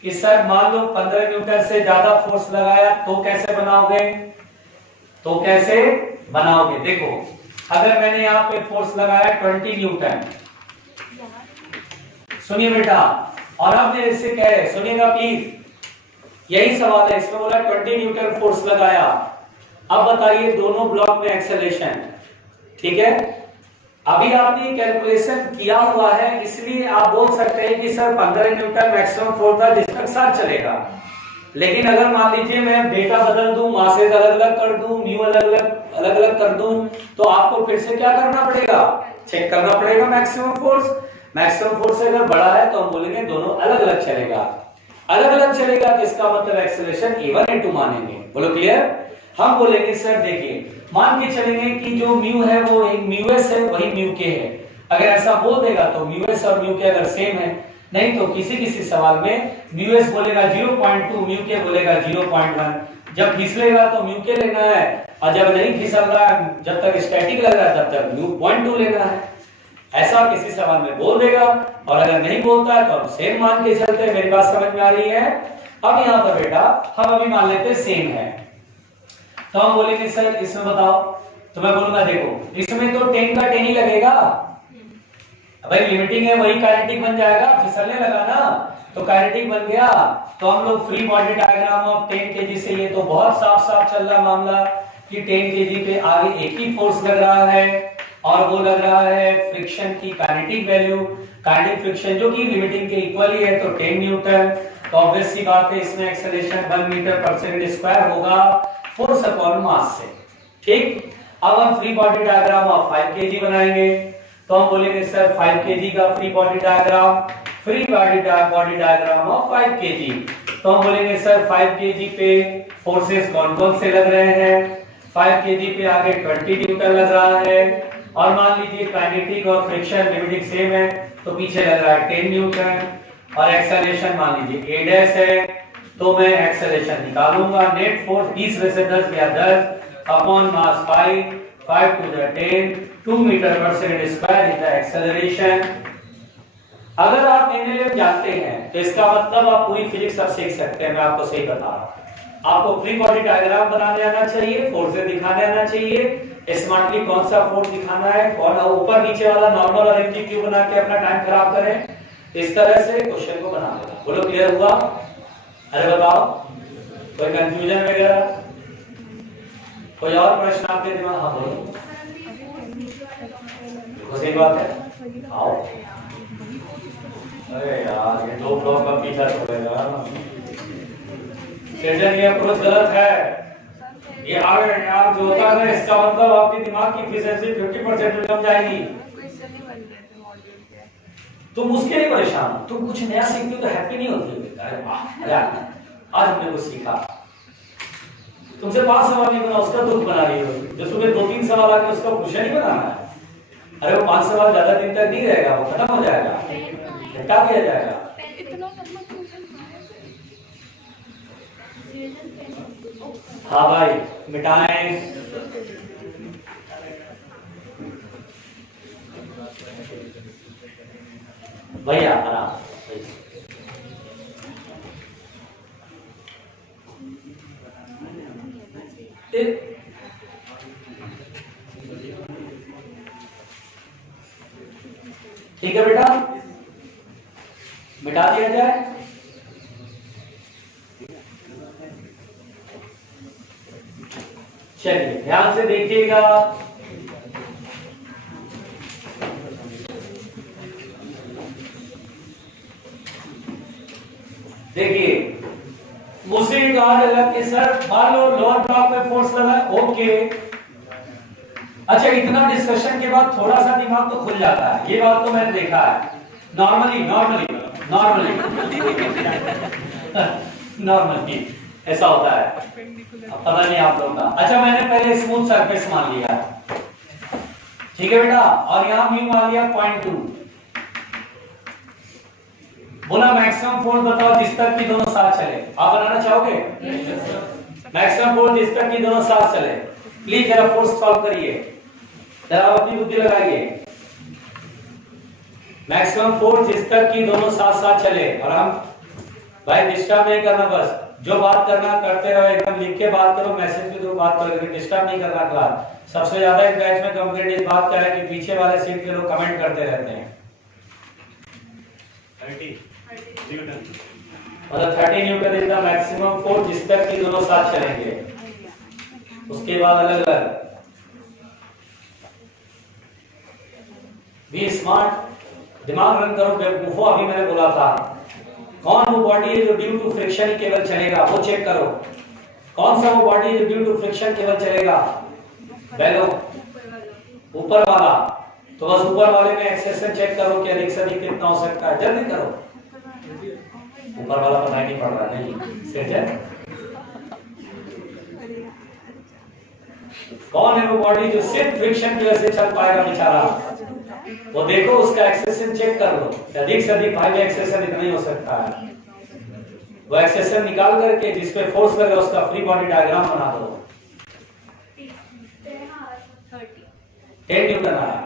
कि सर मान लो 15 न्यूटन से ज्यादा फोर्स लगाया तो कैसे बनाओगे? तो कैसे बनाओगे? देखो अगर मैंने यहाँ पे फोर्स लगाया 20 न्यूटन, सुनिए बेटा, और आप मेरे से कह रहे, सुनिएगा प्लीज, यही सवाल है। इसमें बोला 20 न्यूटन फोर्स लगाया, अब बताइए दोनों ब्लॉक में एक्सेलरेशन। ठीक है, अभी आपने कैलकुलेशन किया हुआ है, इसलिए आप बोल सकते हैं कि सर 15 न्यूटन मैक्सिमम फोर्स था जिस तक साथ चलेगा। लेकिन अगर मान लीजिए मैं डेटा बदल दूं, मासेज अलग अलग कर दूं, म्यू अलग अलग कर दूं, तो आपको फिर से क्या करना पड़ेगा? चेक करना पड़ेगा मैक्सिमम फोर्स। मैक्सिमम फोर्स अगर बड़ा है तो हम बोलेंगे दोनों अलग अलग चलेगा। अलग अलग चलेगा तो इसका मतलब एक्सेलरेशन a1 a2 मानेंगे। बोलो क्लियर। हम बोलेंगे सर देखिए मान के चलेंगे कि जो म्यू है वो एक म्यू एस है वही म्यू के है। अगर ऐसा बोल देगा तो म्यू एस और म्यू के अगर सेम है, नहीं तो किसी किसी सवाल में म्यू एस बोलेगा 0.2, म्यू के बोलेगा 0.1। जब फिसलेगा तो म्यू के लेना है और जब नहीं फिसल रहा है, जब तक स्टैटिक लग रहा है तब तक म्यू 0.2 लेना है। ऐसा किसी सवाल में बोल देगा और अगर नहीं बोलता है तो हम सेम मान के चलते हैं। मेरी बात समझ में आ रही है। अब यहाँ पर बेटा हम अभी मान लेते हैं सेम है, तो हम बोलेंगे सर इसमें बताओ, तो मैं बोलूंगा देखो इसमें तो 10 का 10 ही लगेगा भाई, लिमिटिंग है वही काइनेटिक बन जाएगा। फिसलने लगा ना तो काइनेटिक बन गया। तो हम लोग free body diagram of 10 kg से, ये तो बहुत साफ साफ चल रहा मामला कि 10 kg पे आगे एक ही फोर्स लग रहा है और वो लग रहा है फ्रिक्शन की काइनेटिक वैल्यू, काइनेटिक फ्रिक्शन जो कि लिमिटिंग के इक्वल ही है, तो 10 न्यूटन। तो ऑब्वियस सी बात है इसमें एक्सेलरेशन 1 मीटर पर सेकंड स्क्वायर होगा फोर्स अपॉन मास से। ठीक, अब हम free body diagram of 5 kg बनाएंगे। तो हम बोलेंगे सर 5 kg का free body diagram, free body diagram of 5 kg। तो हम बोलेंगे सर 5 kg पे फोर्सेस कौन कौन से लग रहे हैं। 5 kg पे आगे 20 न्यूटन लग रहा है और मान लीजिए काइनेटिक और फ्रिक्शन लिमिटिंग सेम है तो पीछे लग रहा है 10 न्यूटन और एक्सेलरेशन मान लीजिए a डैश है। तो मैं एक्सेलरेशन निकालूंगा, नेट फोर्स 20 में से 10 या 10 upon mass 5 to the 10, 2 metre पर second square is the acceleration. अगर आप एनएलएम जानते हैं तो इसका मतलब आप पूरी फिजिक्स अब सीख सकते हैं। मैं आपको सही बता रहा हूं, आपको फ्री बॉडी डायग्राम बनाने आना चाहिए, फोर्सेस दिखाने आना चाहिए, स्मार्टली कौन सा फोर्स दिखाना है, कौन ऊपर नीचे वाला नॉर्मल और एमसीक्यू बना के अपना टाइम खराब करें। इस तरह से क्वेश्चन को बना लेना। बोलो क्लियर हुआ? अरे बताओ कोई कंफ्यूजन वगैरह, कोई और प्रश्न आपके दिमाग? हाँ बोलो, सही बात है। आओ, अरे यार ये 2 ब्लॉक का पीछा छोड़ेगा। सृजन ये अप्रोच गलत है। ये आगे यार जो होता है इसका मतलब आपके दिमाग की एफिशिएंसी 50% कम जाएगी। तुम उसके लिए परेशान हो, तुम कुछ नया सीखते हो तो हैप्पी नहीं होती। अरे वाह आज हमने कुछ सीखा। तुमसे 5 सवाल नहीं बना उसका दुख बना रही हो, जो तुम्हें 2-3 सवाल आके उसका क्वेश्चन नहीं बनाना है। अरे वो 5 सवाल ज्यादा दिन तक नहीं रहेगा, वो खत्म हो जाएगा, हटा दिया जाएगा। हाँ भाई मिटाएं। भैया आराम। ठीक है बेटा, मिटा दिया जाए। चलिए ध्यान से देखिएगा। देखिए मुझसे कहा लगा कि सर मान लो लोअर ब्लॉक में फोर्स लगा, ओके। अच्छा इतना डिस्कशन के बाद थोड़ा सा दिमाग तो खुल जाता है, ये बात तो मैंने देखा है। नॉर्मली ऐसा होता है, अब पता नहीं आप लोगों का। अच्छा मैंने पहले स्मूथ सरफेस मान लिया, ठीक है बेटा, और यहां म्यू मान लिया 0.2। बोला मैक्सिमम फोर्स बताओ जिस तक की दोनों साथ चले। आप बनाना चाहोगे? मैक्सिमम फोर्स जिस तक की दोनों साथ चले। प्लीज जरा फोर्स सॉल्व करिए, जरा अपनी बुद्धि लगाइए। मैक्सिमम फोर्स जिस तक की दोनों साथ साथ चले। और हम भाई डिस्टर्ब नहीं करना, बस जो बात करना करते रहो, एकदम लिख के बात करो, मैसेज के थ्रू बात करो, डिस्टर्ब नहीं करना क्लास। सबसे ज्यादा इस बैच में कंप्लेंट इस बात का है कि पीछे वाले सीट के लोग कमेंट करते रहते हैं। 30 Newton is the maximum force जिस तक की दोनों साथ चलेंगे। उसके बाद अलग अलग बी स्मार्ट, दिमाग रन करो बेवकूफो। अभी मैंने बोला था कौन वो बॉडी है जो ड्यू टू फ्रिक्शन केवल चलेगा, वो चेक करो। कौन सा वो बॉडी है जो ड्यू टू फ्रिक्शन केवल चलेगा? बैलो ऊपर वाला। तो बस ऊपर वाले में एक्सेशन चेक करो कि अधिक से अधिक कितना हो सकता है, जल्दी करो। ऊपर वाला पता ही नहीं पड़ रहा, नहीं सेट है। कौन है वो बॉडी जो सिर्फ फ्रिक्शन की वजह से चल पाएगा बेचारा? वो देखो उसका एक्सेशन चेक कर लो, अधिक से अधिक भाई एक्सेशन इतना ही हो सकता है। वो एक्सेशन निकाल करके जिस पे फोर्स लगे उसका फ्री बॉडी डायग्राम बना दो। 10 न्यूटन आया।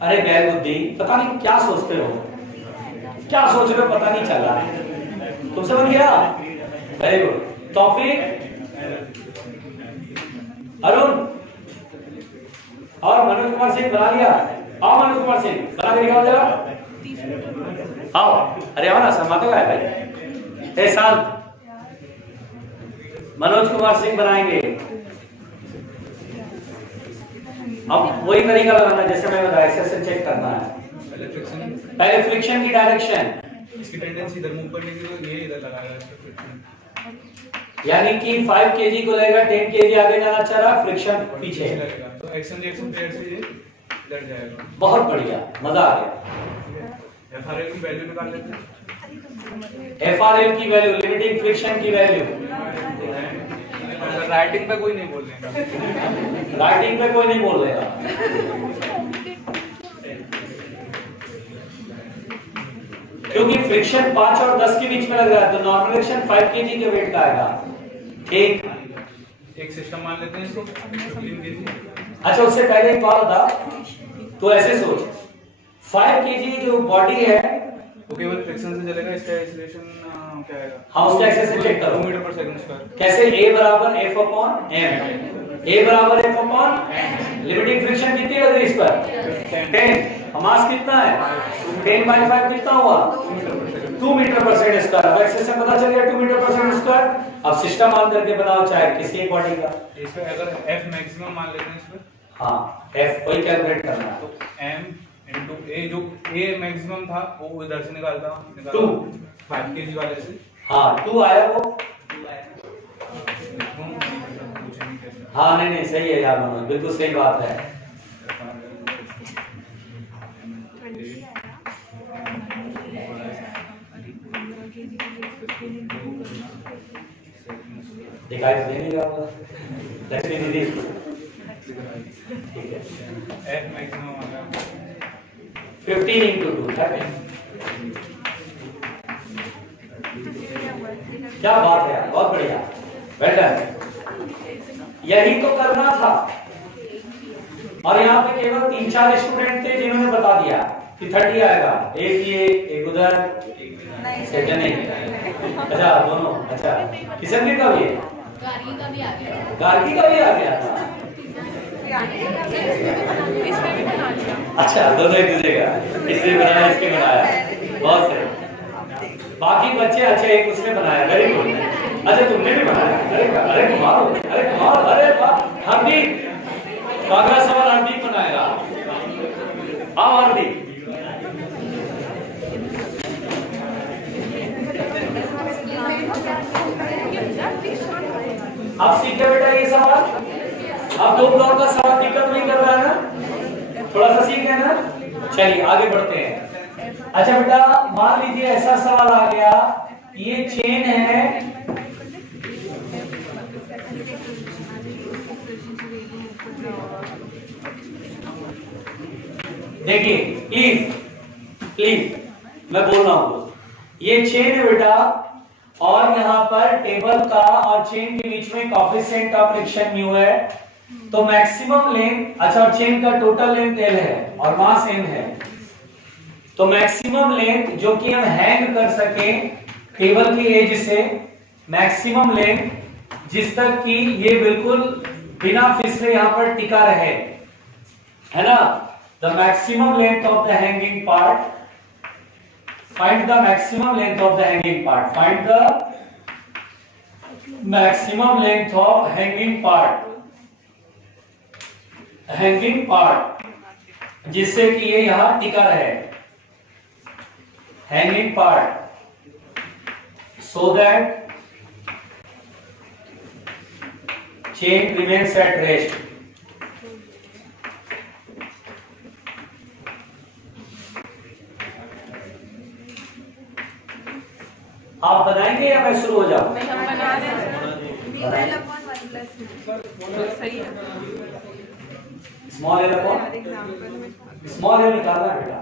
अरे गैर बुद्धि, पता नहीं क्या सोचते हो, क्या सोच रहे हो पता नहीं चल रहा है। तुम समझ गया? Very good. तौफीक, अरुण और मनोज कुमार सिंह बना लिया? आओ मनोज कुमार सिंह बना के दिखाओ जरा। आओ, अरे आओ ना, सम्मातो का है भाई। शांत, मनोज कुमार सिंह बनाएंगे। अब वही तरीका लगाना जैसे मैं बताया, एक्सेशन चेक करना है। पहले फ्रिक्शन की डायरेक्शन, इसकी टेंडेंसी इधर मूव करने की, तो ये इधर लगाएगा फ्रिक्शन। यानी कि 5 केजी को लेगा 10 केजी आगे जाना चाह रहा, फ्रिक्शन पीछे लगेगा, तो एक्शन रिएक्शन पेयर से ये इधर जाएगा। बहुत बढ़िया, मजा आ गया। एफआरएल की वैल्यू निकाल लेते हैं। एफआरएल की वैल्यू, लिमिटिंग फ्रिक्शन की वैल्यू। राइटिंग पे कोई नहीं बोल रहा, राइटिंग पे कोई नहीं बोल रहा। क्योंकि फ्रिक्शन 5 और 10 के बीच में लग रहा है, तो नॉर्मल एक्शन 5 केजी के वेट का आएगा। ठीक, एक सिस्टम मान लेते हैं इसको 3 केजी। अच्छा, उससे पहले एक बात था, तो ऐसे सोच, 5 केजी जो बॉडी है वो केवल फ्रिक्शन से चलेगा, इसका एक्सीलरेशन क्या आएगा? हाँ, उसका एक्सेशन चेक करो। मीटर पर सेकंड स्क्वायर। कैसे? A बराबर F अपॉन m, A बराबर F अपॉन लिमिटिंग फ्रिक्शन कितनी लग रही है इस पर? 10। मास कितना है? 10/5 कितना हुआ? 2 मीटर पर सेकंड स्क्वायर। अब एक्सेशन पता चल गया 2 मीटर पर सेकंड स्क्वायर। अब सिस्टम मान करके बनाओ चाहे किसी एक बॉडी का। इस पे अगर F मैक्सिमम मान लेते हैं इस पे, हाँ, F वही कैलकुलेट करना है। तो m into A, जो A मैक्सिमम था वो इधर से निकालता 2 5 केजी वाले से। हाँ, 2 आया वो। हाँ, नहीं सही है यार मनोज, बिल्कुल सही बात है। दिखाई तो नहीं रहा होगा लक्ष्मी दीदी। ठीक है, F मैक्सिमम आ गया 15 into 2 है। क्या बात है यार, बहुत बढ़िया, वेल डन। यही तो करना था। और यहाँ पे केवल 3-4 स्टूडेंट थे जिन्होंने बता दिया कि 30 आएगा। एक ये, एक उधर, सेकंड नहीं। अच्छा, दोनों। अच्छा, किशन का भी है, गार्गी का भी आ गया। गार्गी का भी आ गया था। इसमें भी बना लिया। अच्छा, दोनों एक दूसरे का, इसने बनाया इसके बनाया, बहुत सही। बाकी बच्चे अच्छा एक उसने बनाया, वेरी गुड। अच्छा, तुमने भी बनाया, अरे कमाल, अरे कमाल, अरे वाह। हार्दिक, तो अगला सवाल हार्दिक बनाएगा। आओ हार्दिक। आप सीखे बेटा ये सवाल, आप 2 ब्लॉक का सवाल दिक्कत नहीं कर रहा है ना, थोड़ा सा सीख है ना। चलिए आगे बढ़ते हैं। अच्छा बेटा, मान लीजिए ऐसा सवाल आ गया, ये चेन है, देखिए प्लीज मैं बोल रहा हूं, ये चेन है बेटा, और यहाँ पर टेबल का और चेन के बीच में कोएफिशिएंट ऑफ फ्रिक्शन म्यू है, तो मैक्सिमम लेंथ, अच्छा चेन का टोटल लेंथ L है और मास m है, तो मैक्सिमम लेंथ जो कि हम हैंग कर सके टेबल की एज से, मैक्सिमम लेंथ जिस तक कि ये बिल्कुल बिना फिसले यहाँ पर टिका रहे, है ना। The maximum length of the hanging part, find the maximum length of the hanging part, find the maximum length of hanging part जिससे कि ये यहां टिका रहे, hanging part, so that chain remains at rest. आप बनाएंगे या मैं शुरू हो जाऊं? Small L upon small L निकालना है बेटा।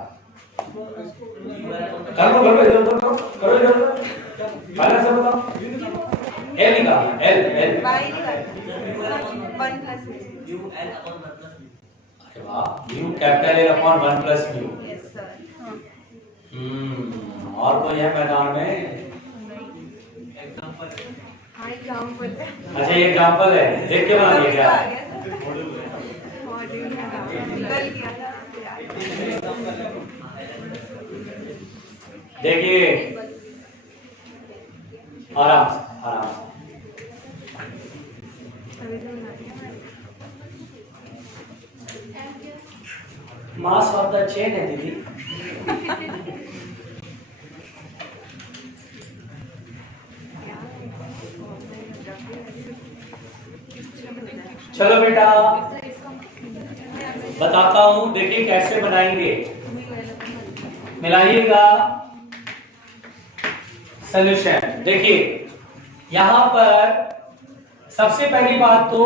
करो पहले से बताओ। एल निकालना, L L mu capital L upon 1 plus mu. और कोई है मैदान में? अच्छा ये एग्जांपल है, देख के बना दिया क्या? देखिए आराम से आराम से। मास ऑफ द चेन है दीदी। चलो बेटा बताता हूं, देखिए कैसे बनाएंगे। मिलाइएगा सॉल्यूशन। देखिए यहां पर सबसे पहली बात तो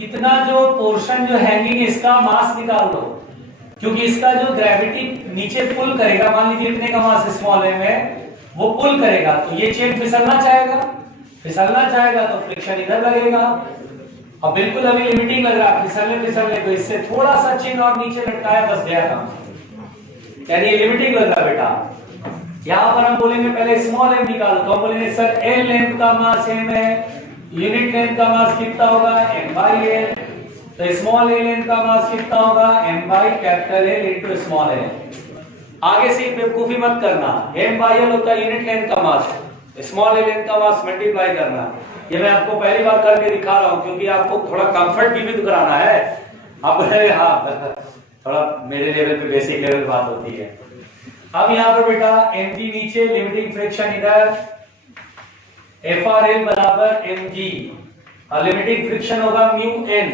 इतना जो पोर्शन जो हैंगिंग इसका मास निकाल दो, क्योंकि इसका जो ग्रेविटी नीचे पुल करेगा, मान लीजिए इतने का मास स्मॉल एम है, वो पुल करेगा तो ये चेन फिसलना चाहेगा तो फ्रिक्शन इधर लगेगा। अब बिल्कुल अभी लिमिटिंग लग रहा है फिसलने तो इससे थोड़ा सा चेन और नीचे लटकाया, बस गया काम, यानी ये लिमिटिंग लग रहा है बेटा। यहां पर हम बोलेंगे पहले स्मॉल एम निकालो, तो हम बोलेंगे सर एल लेंथ का मास एम है, यूनिट लेंथ का मास कितना होगा m बाई एल, तो स्मॉल एल लेंथ का मास कितना होगा m by capital L into small L. आगे से बेवकूफी मत करना, m बाई एल होता है यूनिट लेंथ का मास, स्मॉल एल लेंथ का मास मल्टीप्लाई करना। ये मैं आपको पहली बार करके दिखा रहा हूं क्योंकि आपको थोड़ा कंफर्ट भी तो कराना है। अब हाँ थोड़ा मेरे लेवल पे बेसिक लेवल बात होती है। अब यहाँ पर बेटा mg नीचे, लिमिटिंग फ्रिक्शन इधर, FRL बराबर mg और लिमिटिंग फ्रिक्शन होगा म्यू n।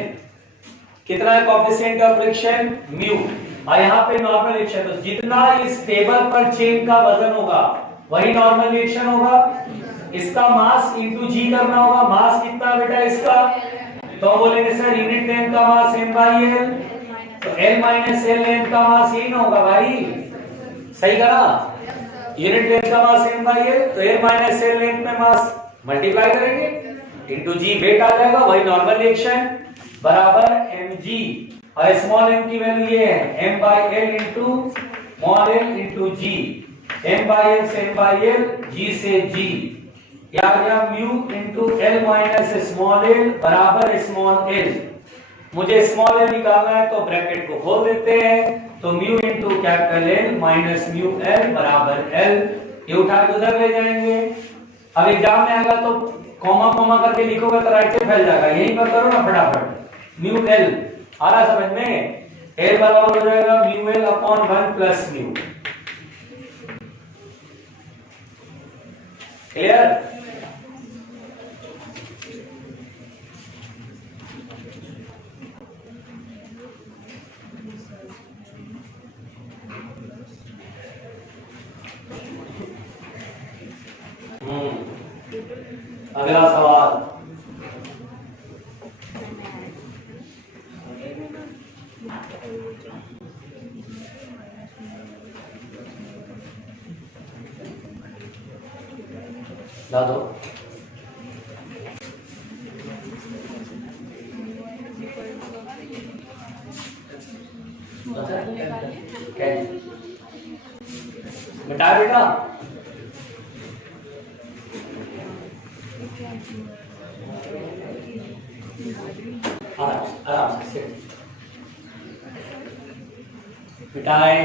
कितना है कोएफिशिएंट ऑफ फ्रिक्शन म्यू, और यहाँ पे नॉर्मल रिएक्शन, तो जितना इस टेबल पर चेन का वजन होगा वही नॉर्मल रिएक्शन होगा। इसका मास इंटू जी करना होगा। मास कितना बेटा इसका, तो बोलेंगे सर यूनिट लेंथ का मास m बाई एल, तो l माइनस एल लेंथ का मास यही ना होगा भाई, सही करा? यूनिट लेंथ का मास m बाई एल, तो l माइनस एल लेंथ में मास मल्टीप्लाई करेंगे इंटू जी, वेट आ जाएगा, वही नॉर्मल रिएक्शन बराबर mg, और स्मॉल m की वैल्यू ये है m by L into small L into G, m by L से m बाई एल, g से g, या mu into L minus small L बराबर स्मॉल एल। मुझे स्मॉल एल निकालना है तो ब्रैकेट को खोल देते हैं, तो mu into capital L minus mu L बराबर एल, ये उठा के उधर ले जाएंगे। अब एग्जाम में आएगा तो कॉमा करके लिखोगे तो राइट से फैल जाएगा, यहीं पर करो ना फटाफट। म्यू एल आ रहा समझ में, एल बराबर हो जाएगा mu L upon 1 plus mu. Clear? अगला सवाल, ला दो। बेटा बेटा आराम से मिटाए।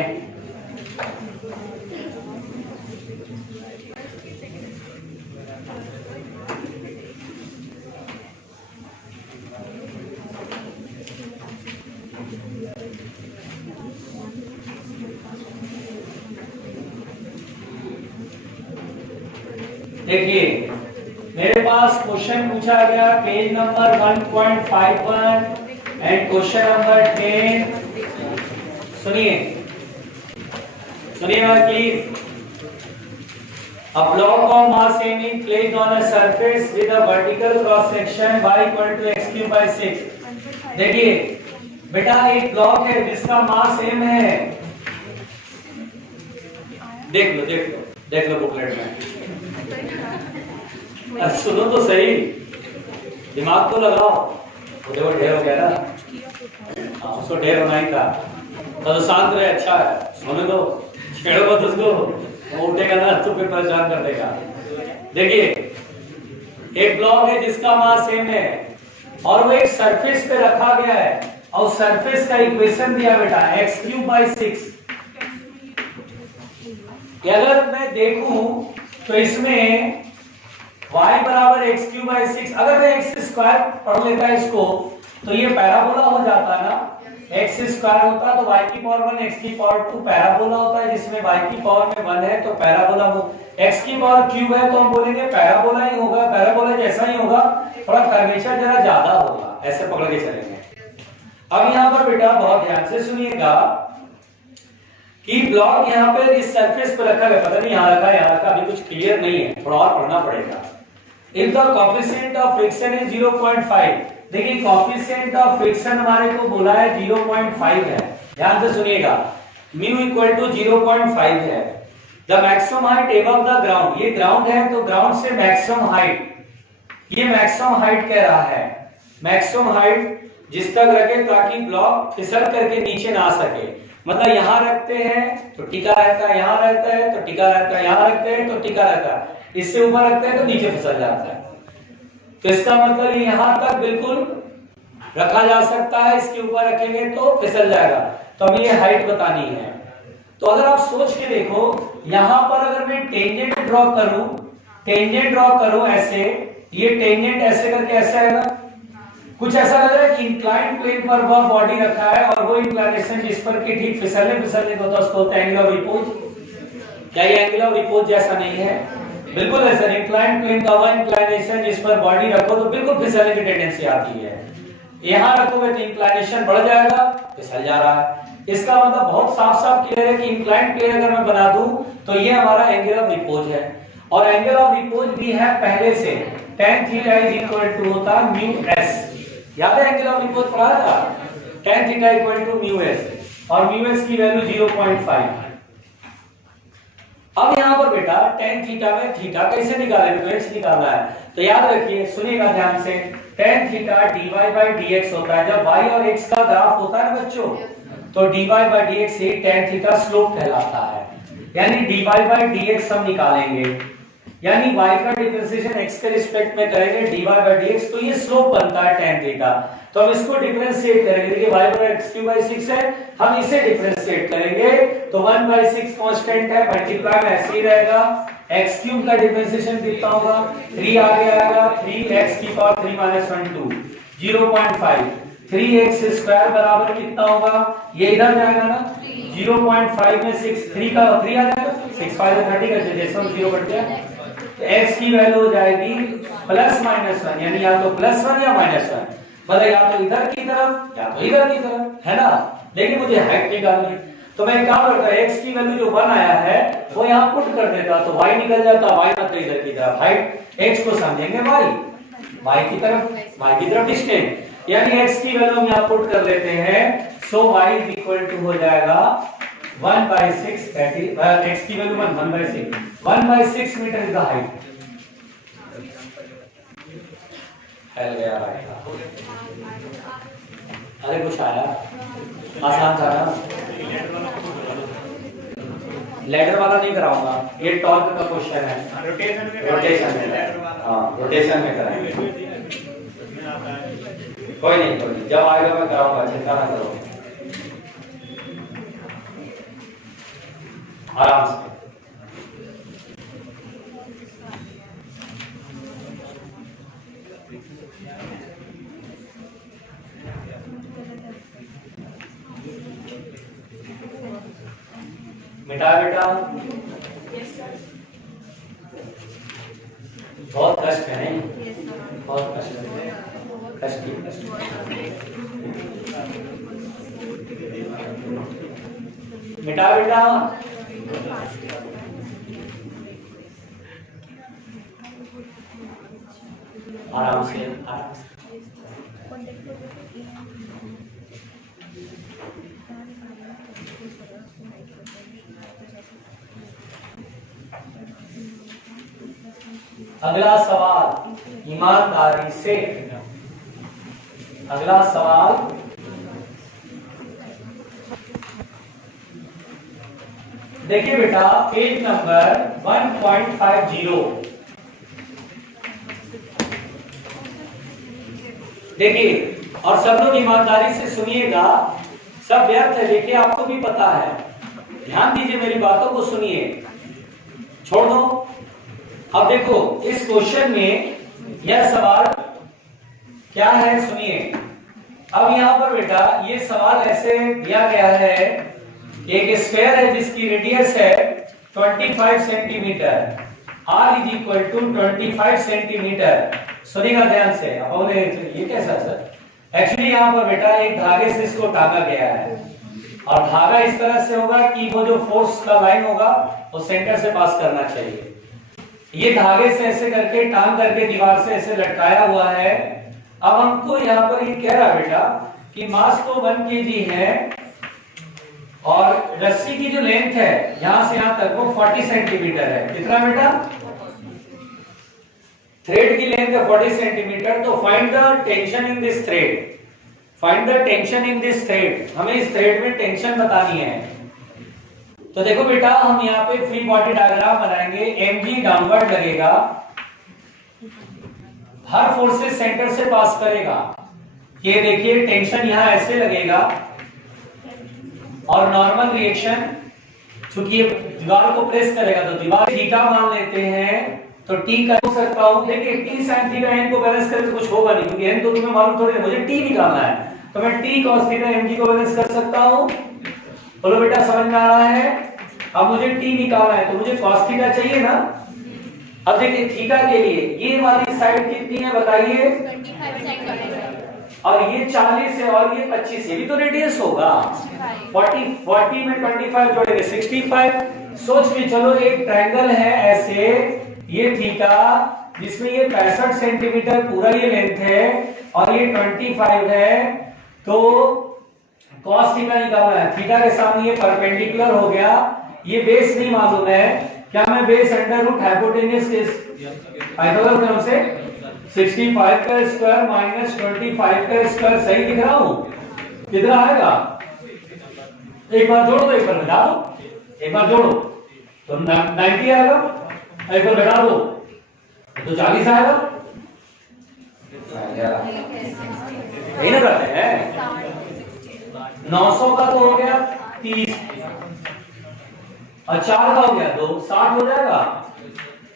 देखिए मेरे पास पास क्वेश्चन पूछा गया page number 1.51 and question number 10। सुनिएगा please. A block of mass m is placed on a surface with a vertical cross section y equal to x cube by 6। देखिए बेटा एक ब्लॉक है जिसका मास m है। देख लो बुकलेट में। सुनो तो सही, दिमाग तो लगाओ। वो देखो ढेर हो गया ना, उसको ढेर होना ही था। तो शांत रहे, अच्छा है, सुनो दो, छेड़ो मत उसको, वो उठेगा ना तो फिर परेशान कर देगा। देखिए एक ब्लॉक है जिसका मास m है और वो एक सरफेस पे रखा गया है और सरफेस का इक्वेशन दिया बेटा x क्यूब बाई 6। अगर मैं देखूं तो इसमें y बराबर एक्स क्यूब बाई 6, अगर मैं एक्स स्क्वायर पढ़ लेता इसको तो ये पैराबोला हो जाता ना। एक्स स्क्वायर होता तो y की पावर 1 x की पावर 2 पैराबोला होता है, जिसमें y की पावर में 1 है तो पैराबोला हो। x की पावर क्यूब है तो हम बोलेंगे पैराबोला ही होगा, पैराबोला जैसा ही होगा, थोड़ा कर्वेचर जरा ज्यादा होगा, ऐसे पकड़ के चलेंगे। अब यहाँ पर बेटा बहुत ध्यान से सुनिएगा कि ब्लॉक यहाँ पे इस सरफेस पर रखा गया, पता नहीं यहाँ रखा, अभी कुछ क्लियर नहीं है, थोड़ा और पढ़ना पड़ेगा। If the coefficient of friction is 0.5, देखिए coefficient of friction हमारे को बोला है 0.5 है, ध्यान से सुनिएगा, mu equal to 0.5 है। The maximum height above the ground, ये ग्राउंड है तो ग्राउंड से मैक्सिमम हाइट, ये मैक्सिमम हाइट कह रहा है, मैक्सिमम हाइट जिस तक रखे ताकि ब्लॉक फिसल करके नीचे ना आ सके। मतलब यहाँ रखते हैं तो टिका रहता है, यहाँ रहता है तो टिका रहता है, यहाँ रखते हैं तो टिका रहता है, इससे ऊपर रखते हैं तो नीचे फिसल जाता है। तो इसका मतलब यहाँ तक बिल्कुल रखा जा सकता है, इसके ऊपर रखेंगे तो फिसल जाएगा। तो हमें ये हाइट बतानी है। तो अगर आप सोच के देखो, यहाँ पर अगर मैं टेंजेंट ड्रॉ करूं ऐसे, ये टेंजेंट ऐसे करके ऐसा है ना, कुछ ऐसा लग रहा है कि इंक्लाइंड प्लेन पर वह बॉडी रखा है और वो इंक्लिनेशन जिस पर कि ठीक फिसलने को होता है उसको होता है एंगल ऑफ रिपोज। क्या ये एंगल ऑफ रिपोज जैसा नहीं है? बिल्कुल ऐसा। इंक्लाइंड प्लेन का वह इंक्लिनेशन जिस पर बॉडी रखो तो बिल्कुल फिसलने की टेंडेंसी आती है। यहाँ रखोगे तो इंक्लिनेशन बढ़ जाएगा, फिसल जा रहा है। इसका मतलब बहुत साफ साफ क्लियर है कि इंक्लाइंड प्लेन अगर मैं बना दूं तो ये हमारा एंगल ऑफ रिपोज है, और एंगल ऑफ रिपोज भी है पहले से tan theta is equal to होता म्यू एस। याद है एंगल ऑफ रिपोज पढ़ा था, tan theta equal to mu S, और म्यू एस की वैल्यू 0.5। अब यहाँ पर बेटा tan थीटा में थीटा कैसे निकालेंगे, तो x निकालना है। तो याद रखिए, सुनिएगा ध्यान से, tan theta dy by dx होता है। जब y और x का ग्राफ होता है बच्चों तो dy by dx से tan थीटा स्लोप कहलाता है। यानी dy by dx हम निकालेंगे, यानी y का डिफरेंशिएशन x के रिस्पेक्ट में करेंगे dy by dx, तो ये स्लोप बनता है tan थीटा। तो हम इसको डिफरेंशिएट करेंगे, देखिए y बराबर x³ by 6 है, हम इसे डिफरेंशिएट करेंगे तो 1/6 कांस्टेंट है, मल्टीप्लाई में ऐसे ही रहेगा। x³ का डिफरेंशिएशन कितना होगा, 3 आगे आएगा, 3x की पावर 3 - 1 2 0.5, 3x² बराबर कितना होगा, ये इधर जाएगा ना, 0.5 में 6 3 का 3 आ जाएगा, 6 5 30 का जैसे 0 कट गया, तो x की वैल्यू हो जाएगी +-1, यानी या तो +1 या -1, मतलब या तो इधर की तरफ या तो इधर की तरफ, है ना। लेकिन मुझे हाइट निकालनी, तो मैं क्या करता, x की वैल्यू जो 1 आया है वो यहाँ पुट कर देता तो y निकल जाता, y मतलब इधर की तरफ, हाइट x को समझेंगे y की तरफ डिस्टेंस, यानी x की वैल्यू हम यहाँ पुट कर लेते हैं। सो y = हो जाएगा 1/6, x की value 1/6 metre is the height. फैल गया भाई, अरे कुछ आया आसान था ना, लेडर वाला नहीं कराऊंगा, ये टॉर्क का क्वेश्चन है, रोटेशन में, हाँ रोटेशन में कराएंगे, कोई नहीं जब आएगा मैं कराऊंगा, चिंता ना करो, आराम से। मिटा बेटा, बहुत कष्ट है नहीं, बहुत कष्ट है, कष्ट। बेटा बेटा आराम से, आराम से। अगला सवाल ईमानदारी से, अगला सवाल देखिए बेटा, पेज नंबर 1.50। देखिए और सब लोग ईमानदारी से सुनिएगा, सब व्यर्थ है देखिए, आपको भी पता है, ध्यान दीजिए मेरी बातों को सुनिए, छोड़ दो। अब देखो इस क्वेश्चन में यह सवाल क्या है सुनिए। अब यहाँ पर बेटा ये सवाल ऐसे दिया गया है, एक स्फीयर है जिसकी रेडियस है 25 centimetre, r is equal to 25 centimetre. सुनिएगा ध्यान से। अब बोले ये कैसा सर? एक्चुअली यहाँ पर बेटा एक धागे से इसको टांगा गया है और धागा इस तरह से होगा कि वो जो फोर्स का लाइन होगा वो सेंटर से पास करना चाहिए। ये धागे से ऐसे करके टांग करके दीवार से ऐसे लटकाया हुआ है। अब हमको यहाँ पर ये कह रहा बेटा कि मास तो 1 kg है और रस्सी की जो लेंथ है यहां से यहां तक वो 40 सेंटीमीटर है। कितना बेटा? थ्रेड की लेंथ है 40 सेंटीमीटर। तो find the tension in this thread, find the tension in this thread. हमें इस थ्रेड में टेंशन बतानी है। तो देखो बेटा हम यहाँ पे फ्री बॉडी डायग्राम बनाएंगे। mg डाउनवर्ड लगेगा, हर फोर्सेस सेंटर से पास करेगा। ये देखिए टेंशन यहाँ ऐसे लगेगा और नॉर्मल रिएक्शन, चूंकि ये दीवार को प्रेस करेगा तो दीवार थीटा मान लेते हैं, तो टी का हो सकता हूं। देखिए टी sin थीटा n को बैलेंस करके कुछ होगा नहीं, क्योंकि n तो तुम्हें मालूम थोड़ी है, मुझे टी निकालना है। तो मैं टी cos थीटा mg को बैलेंस कर सकता हूं। बोलो बेटा समझ में आ रहा है? अब मुझे टी निकालना है तो मुझे cos थीटा चाहिए ना। अब देखिए थीटा के लिए ये वाली साइड कितनी है बताइए, 25 सेंटीमीटर और ये 40 है और ये 25, ये भी तो रेडियस होगा। 40 में 25 जोड़ेंगे 65। सोच के चलो एक ट्रायंगल है ऐसे, ये थीटा जिसमें ये 65 सेंटीमीटर पूरा ये लेंथ है और ये 25 है, तो cos थीटा निकालना है। थीटा के सामने ये परपेंडिकुलर हो गया, ये बेस नहीं मालूम है, क्या मैं बेस अंडर रूट हाइपोटेन्यूज के पाइथागोरस थ्योरम से 65 का स्क्वायर माइनस 25 का स्क्वायर सही दिख रहा हूं? कितना आएगा? एक बार जोड़ दो, एक बार घटा दो, एक बार जोड़ो तो 90 आएगा, एक बार घटा दो तो 40 आएगा। यही ना करते हैं। 900 का तो हो गया 30 और 4 का हो गया 2, 60 हो जाएगा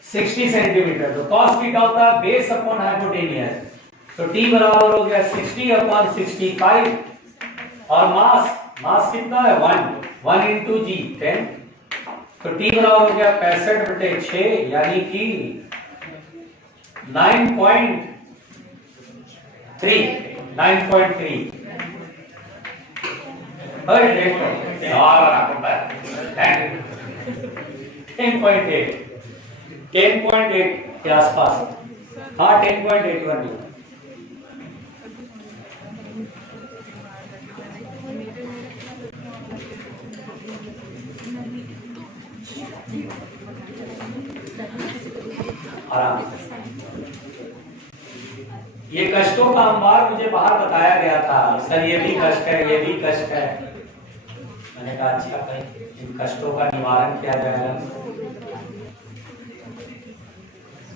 60 सेंटीमीटर। तो cos थीटा होता है बेस अपॉन हाइपोटेनियस, तो t बराबर हो गया 60 अपॉन 65 और मास कितना है 1 इंटू जी 10, तो t बराबर हो गया 65/6 यानी कि 9.3 10.8 के आसपास। हाँ 10.81। आराम से। ये कष्टों का अंबार मुझे बाहर बताया गया था, सर ये भी कष्ट है, ये भी कष्ट है। मैंने कहा अच्छा भाई इन कष्टों का निवारण किया जाएगा।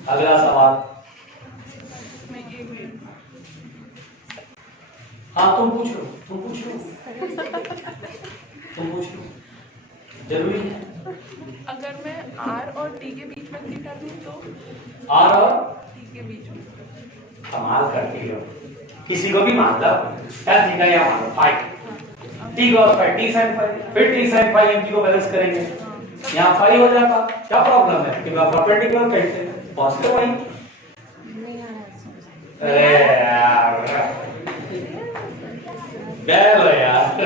अगला सवाल। हाँ तुम पूछो, तुम पूछो, तुम पूछो, जरूरी है। अगर मैं R और T के बीच में थीटा दूं तो R और T के बीच में कमाल करती हो, किसी को भी मान लो क्या थीटा या मान लो 5 t cos 5 t sin 5, फिर t sin 5 mg को बैलेंस करेंगे, यहाँ 5 हो जाता। क्या प्रॉब्लम है कि परपेंडिकुलर कहते हैं पॉजिटिव वही अरे यार गए यार।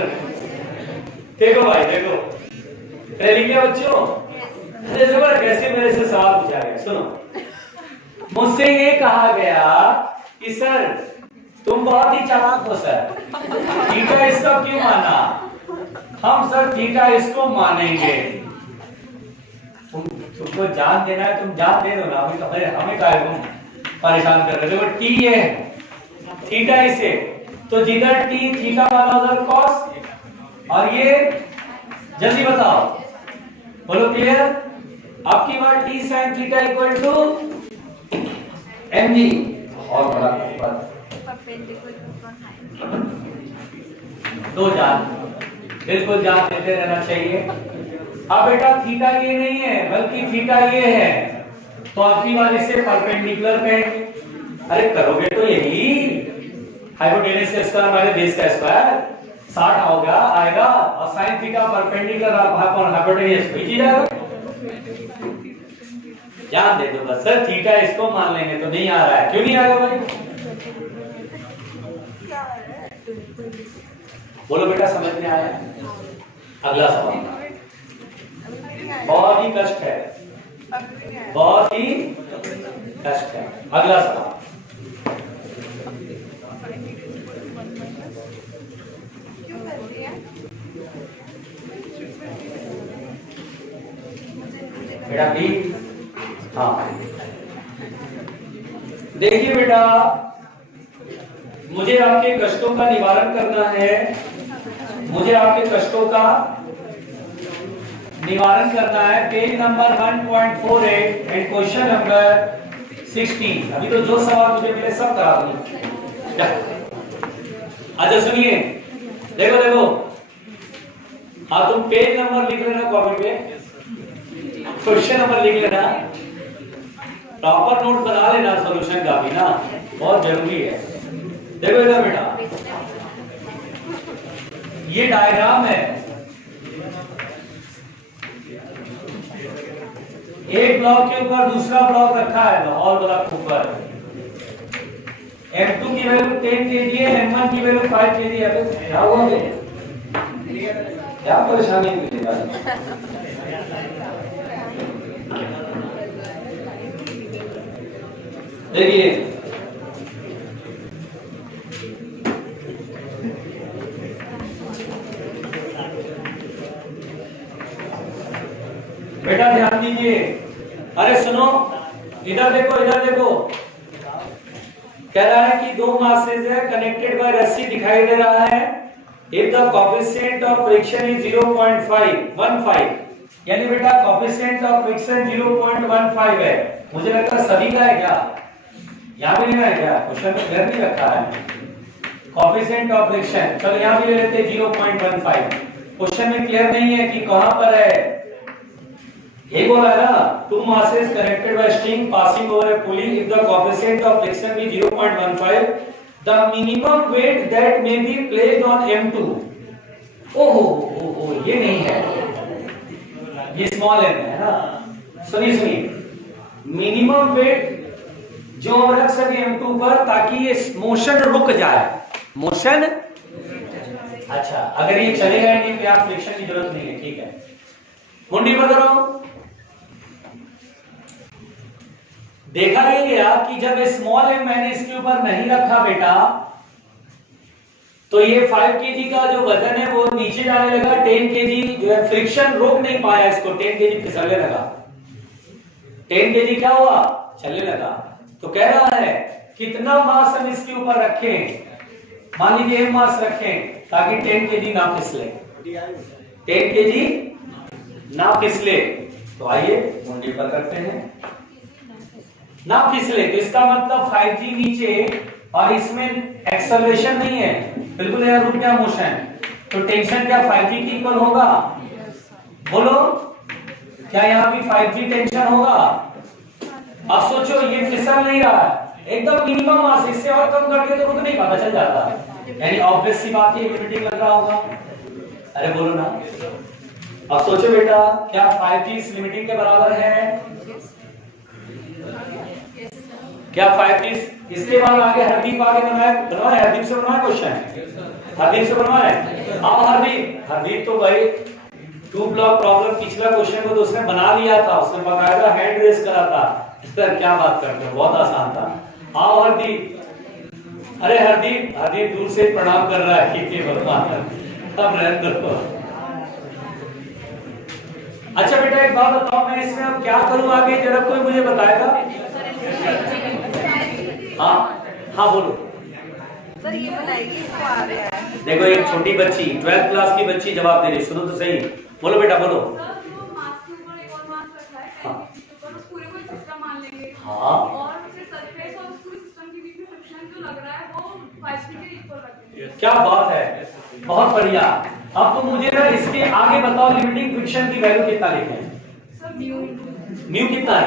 देखो भाई देखो, लिख लिया बच्चों? कैसे मेरे से सवाल पूछा गया, सुनो। मुझसे ये कहा गया कि सर तुम बहुत ही चालाक हो सर, थीटा इसका क्यों माना? हम सर थीटा इसको मानेंगे। तुमको जान देना है, तुम जान दे दो ना, अभी तो हमें काहे तुम परेशान कर रहे हो। टी ये है, थीटा इसे, तो जिधर टी थीटा वाला उधर कॉस, और ये जल्दी बताओ, बोलो क्लियर? आपकी बात T sine theta equal to M G. और बड़ा बात दो जान, बिल्कुल जान देते रहना चाहिए। अब बेटा थीटा ये नहीं है बल्कि थीटा ये है, तो आपकी बात इसे परपेंडिकुलर कहेंगे। अरे करोगे तो यही हाइपोटेनस का स्क्वायर माइनस बेस का स्क्वायर 60 होगा आएगा, और साइन थीटा परपेंडिकुलर हाइपोटेनस बीच जाएगा। ध्यान दे दो बस सर, थीटा इसको मान लेंगे तो नहीं आ रहा है, क्यों नहीं आएगा भाई? बोलो बेटा समझ में आया? अगला सवाल बहुत ही कष्ट है, बहुत ही कष्ट है। अगला सवाल, बेटा बी। हाँ देखिए बेटा, मुझे आपके कष्टों का निवारण करना है, मुझे आपके कष्टों का निवारण करना है। Page number 1.48 and question number 16। अभी तो जो सवाल मुझे मिले सब करा दूंगा। अच्छा सुनिए, देखो देखो, हाँ तुम पेज नंबर लिख लेना कॉपी पे, क्वेश्चन नंबर लिख लेना, प्रॉपर नोट बना लेना सॉल्यूशन का भी ना, बहुत जरूरी है। देखो इधर बेटा, ये डायग्राम है, एक ब्लॉक के ऊपर दूसरा ब्लॉक रखा है, और ब्लॉक के ऊपर M2 की वैल्यू 10 kg है, M1 की वैल्यू 5 kg है। क्या हुआ बे? क्या परेशानी हुई यार? देखिए बेटा ध्यान दीजिए, अरे सुनो, इधर देखो, इधर देखो, कह रहा है कि दो मासेस है कनेक्टेड बाय रस्सी दिखाई दे रहा है। If the coefficient of friction is 0.15, यानी बेटा कोएफिशिएंट ऑफ फ्रिक्शन 0.15 है। मुझे लगता है सभी का है क्या? यहाँ भी नहीं है क्या? क्वेश्चन में क्लियर नहीं रखा है कोएफिशिएंट ऑफ फ्रिक्शन। चलो यहाँ भी ले लेते 0.15। क्वेश्चन में क्लियर नहीं है कि कहां पर है। ये बोला है ना, two masses connected by string passing over a pulley, if the coefficient of friction be 0.15, the minimum weight that may be placed on M2। ओहो ये नहीं है, ये स्मॉल m है ना। सुनिए, मिनिमम वेट जो हम रख सके M2 पर, ताकि ये मोशन रुक जाए। मोशन, अच्छा अगर ये चलेगा नहीं तो यहाँ फ्रिक्शन की जरूरत नहीं है, ठीक है। मुंडी पर करो। देखा ये गया कि जब स्मॉल m मैंने इसके ऊपर नहीं रखा बेटा, तो ये 5 kg का जो वजन है वो नीचे जाने लगा। 10 kg जो है फ्रिक्शन रोक नहीं पाया इसको, 10 kg फिसलने लगा। 10 kg क्या हुआ? चलने लगा। तो कह रहा है कितना मास हम इसके ऊपर रखें, मान लीजिए m मास रखें, ताकि 10 kg ना फिसले, 10 kg ना फिसले। तो आइए मुंडी पर करते हैं, ना फिसले। तो इसका मतलब 5G नीचे, और इसमें एक्सेलरेशन नहीं है, बिल्कुल यहाँ रुक गया मोशन। तो टेंशन क्या 5G की इक्वल होगा? बोलो, क्या यहाँ भी 5G टेंशन होगा? अब सोचो, ये फिसल नहीं रहा है, एकदम मिनिमम मास, इससे और कम करके तो रुक नहीं पाता, चल जाता है। यानी ऑब्वियस सी बात है, लिमिटिंग लग रहा होगा। अरे बोलो ना, अब सोचो बेटा, क्या 5G इस लिमिटिंग के बराबर है? क्या 5 इसके बाद आगे हरदीप आगे बनवाए हरदीप से बनवाए क्वेश्चन, हरदीप से बनवाए। आओ हरदीप तो भाई 2 ब्लॉक प्रॉब्लम पिछला क्वेश्चन को तो उसने बना लिया था, उसने बकायदा हैंड रेस करा था। इस पर क्या बात करते हो, बहुत आसान था। आओ हरदीप। अरे हरदीप दूर से प्रणाम कर रहा है कि भगवान तब रहने दो। अच्छा बेटा एक बात बताओ, मैं इसमें अब क्या करूं आगे, जरा कोई मुझे बताएगा? हाँ बोलो सर। ये बताइए इसको आ रहा है। देखो एक छोटी बच्ची 12th क्लास की बच्ची जवाब दे रही, सुनो तो सही। बोलो बेटा बोलो। हाँ क्या बात है, बहुत बढ़िया। अब तो मुझे ना इसके आगे बताओ लिमिटिंग फ्रिक्शन की वैल्यू कितना लिखें? म्यू कितना है?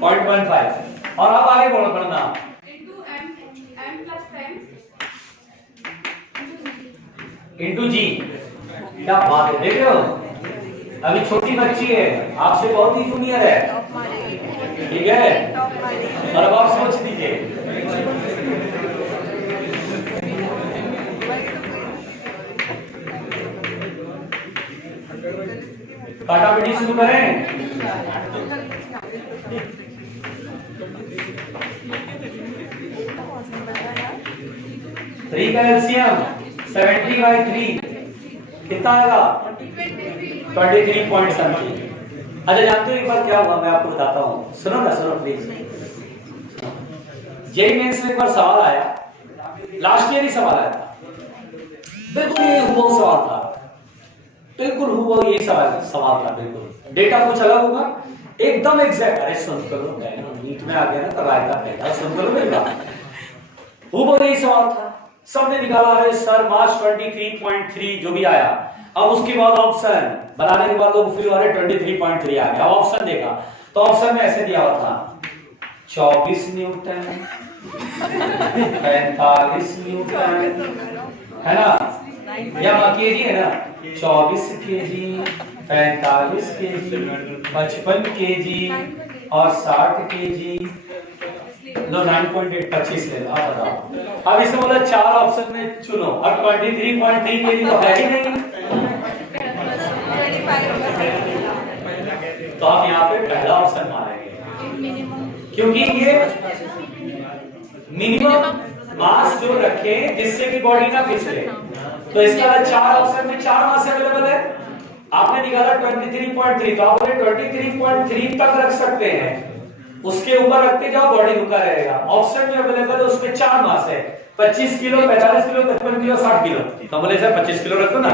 0.15। और अब आगे बढ़ना इंटू जी। क्या बात है, देख रहे हो अभी छोटी बच्ची है, आपसे बहुत ही जूनियर है, ठीक है। और अब आप सोच दीजिए, काटापीटी शुरू करें। 3 का एलसीएम 70/3 कितना आएगा? 23 पॉइंट समथिंग। अच्छा जानते हो एक बार क्या हुआ, मैं आपको बताता हूँ, सुनो ना, सुनो प्लीज। जेईई मेंस में एक बार सवाल आया, लास्ट ईयर ही सवाल आया था, बिल्कुल ये हुबहू सवाल था, बिल्कुल हुबहू ये सवाल था, बिल्कुल डेटा कुछ अलग होगा, एकदम एग्जैक्ट। अरे सुन करो, नीट में आ गया ना तो रायता पहला सुन करो मेरी बात। हुबहू यही सवाल था, सबने निकाला, अरे सर मार्च 23.3 जो भी आया। अब उसके बाद ऑप्शन बनाने के बाद लोग फिर अरे 23.3 आ गया। ऑप्शन देखा तो ऑप्शन में ऐसे दिया हुआ था 24 न्यूटन 45 न्यूटन, है ना, या केजी है ना, 24 केजी 45 केजी 55 केजी और 60 केजी। लो 9.8 25 ले लो, आप बताओ। अब इसमें बोला 4 ऑप्शन में चुनो, अब 23.3 केजी तो है ही नहीं, तो आप यहाँ पे पहला ऑप्शन मारेंगे, क्योंकि ये मिनिमम मास जो रखे जिससे कि बॉडी ना फिसले। तो इसका 4 ऑप्शन में 4 मास अवेलेबल है, आपने निकाला 23.3, तो आप 23.3 तक रख सकते हैं, उसके ऊपर रखते जाओ बॉडी रुका रहेगा। ऑप्शन में अवेलेबल है, उसमें 4 मास है, 25 किलो 45 किलो 55 किलो 60 किलो। तो बोले सर 25 किलो रखो ना,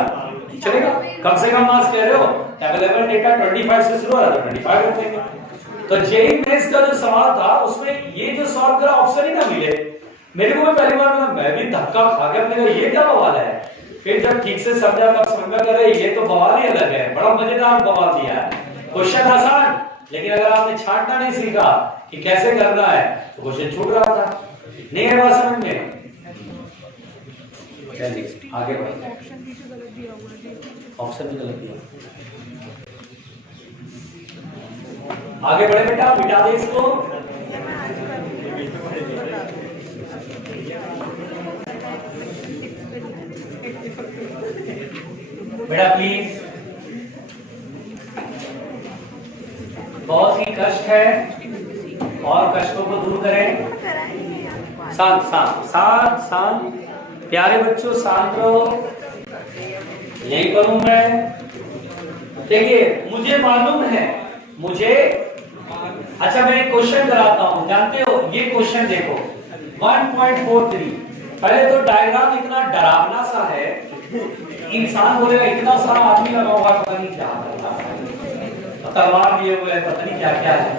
चलेगा, कम से कम मास कह रहे हो, अवेलेबल डेटा 25 से शुरू हो रहा है तो 25 रख देंगे। तो जेईई मेंस का जो सवाल था उसमें ये जो सॉल्व करा ऑप्शन ही ना मिले, मेरे को पहली बार मैं भी धक्का खा गया, मैंने ये क्या बवाल है। फिर जब ठीक से समझा तब समझ में आ ये तो बवाल ही अलग है, बड़ा मजेदार बवाल दिया है। क्वेश्चन आसान, लेकिन अगर आपने छांटना नहीं सीखा कि कैसे करना है तो क्वेश्चन छूट रहा था। नहीं है बात समझ में? चलिए आगे बढ़ते हैं। ऑप्शन भी गलत दिया, आगे बढ़े बेटा, मिटा दे इसको। बेटा प्लीज, बहुत ही कष्ट है और कष्टों को दूर करें। शांत शांत शांत शांत, प्यारे बच्चों शांत रहो, यही करूं मैं। देखिए मुझे मालूम है, मुझे अच्छा मैं एक क्वेश्चन कराता हूं, जानते हो ये क्वेश्चन देखो 1.43। पहले तो डायग्राम इतना डरावना सा है, इंसान बोलेगा इतना सारा आदमी लगा होगा, पता नहीं क्या तलवार लिए हुए, पता नहीं क्या क्या है,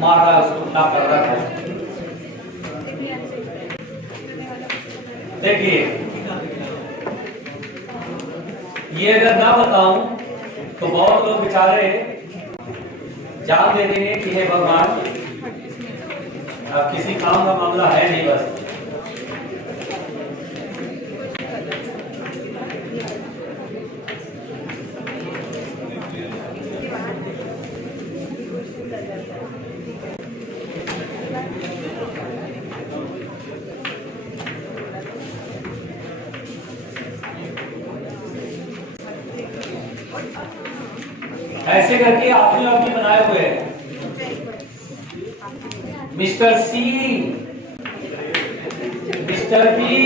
मार रहा है उसको, क्या कर रहा है। देखिए ये अगर ना बताऊं तो बहुत लोग बेचारे जान दे देंगे कि हे भगवान अब किसी काम का मामला है नहीं, बस ऐसे करके आपने आपने बनाए हुए हैं। मिस्टर सी, मिस्टर बी,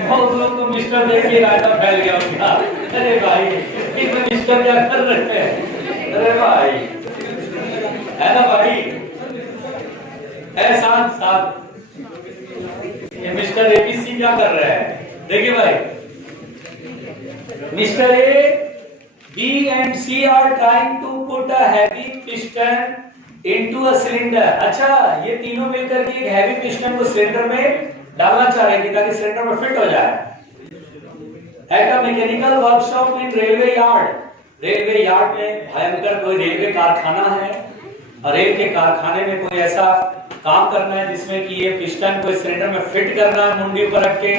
बहुत लोग तो मिस्टर देख के रायता फैल गया उनका। अरे भाई इतने मिस्टर क्या कर रहे हैं? अरे भाई है ना भाई, ऐसा साथ ये मिस्टर एबीसी क्या कर रहा है? देखिए भाई, mister A, B and C are trying to put a heavy piston into a cylinder. अच्छा, ये तीनों मिलकर के एक हैवी पिस्टन को सिलेंडर में डालना चाह रहे हैं ताकि सिलेंडर में फिट हो जाए। At a mechanical workshop in railway yard, railway yard में भयंकर कोई रेलवे कारखाना है और रेल के कारखाने में कोई ऐसा काम करना है जिसमें कि ये पिस्टन को सिलेंडर में फिट करना है मुंडी पर रख के।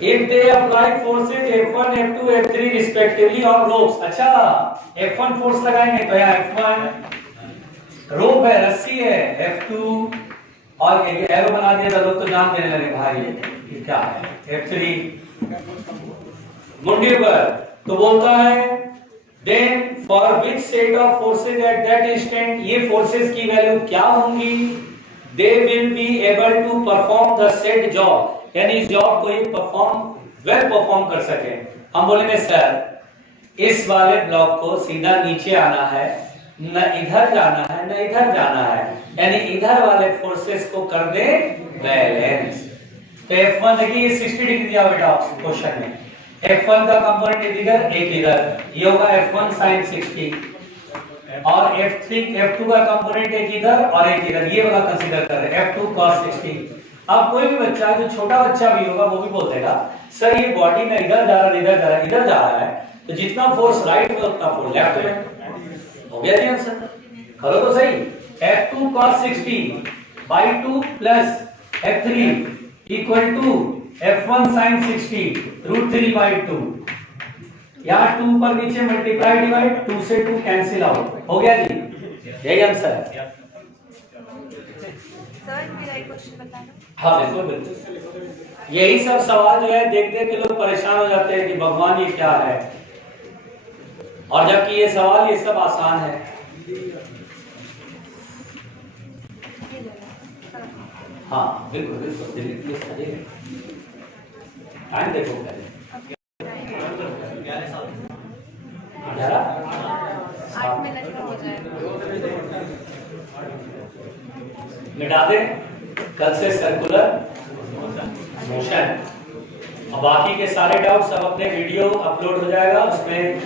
If they apply forces F1, F2, F3 respectively on ropes, अच्छा F1 फोर्स लगाएंगे तो यहाँ F1 रोप है, रस्सी है, F2 और एरो बना दिया था, लोग तो जान देने लगे भाई ये क्या है, F3 मुंडी पर। तो बोलता है then for which set of forces at that instant, ये forces की वैल्यू क्या होंगी? They will be able to perform the said job, यानी इस जॉब को ये परफॉर्म कर सके। हम बोलेंगे सर इस वाले ब्लॉक को सीधा नीचे आना है, न इधर जाना है न इधर जाना है, यानी इधर वाले फोर्सेस को कर दे बैलेंस। तो F1 देखिए 60 डिग्री दिया बेटा क्वेश्चन में, F1 का कंपोनेंट इधर एक इधर, ये होगा F1 sin 60 और F2 का कंपोनेंट एक इधर और एक इधर, ये वाला कंसीडर कर रहे हैं F2 cos 60। अब कोई भी बच्चा, जो छोटा बच्चा भी होगा वो भी बोल देगा सर ये बॉडी में इधर जा रहा है इधर जा रहा है इधर जा रहा है, तो जितना फोर्स राइट में उतना फोर्स लेफ्ट में। हो गया जी आंसर, करो तो सही। F2 cos 60 by 2 plus F3 equal to F1 sin 60 √3 by 2। यहाँ 2 पर नीचे मल्टीप्लाई डिवाइड, 2 से 2 कैंसिल आउट, हो गया जी, यही आंसर है। हाँ बिल्कुल बिल्कुल, यही सब सवाल जो है देख देख के लोग परेशान हो जाते हैं कि भगवान ये क्या है, और जबकि ये सवाल ये सब आसान है। हाँ बिल्कुल बिल्कुल, टाइम देखो पहले 8 मिनट में हो जाएगा। मिटा दे कल से सर्कुलर मोशन, और बाकी के सारे डाउट्स अब अपने वीडियो अपलोड हो जाएगा, उसमें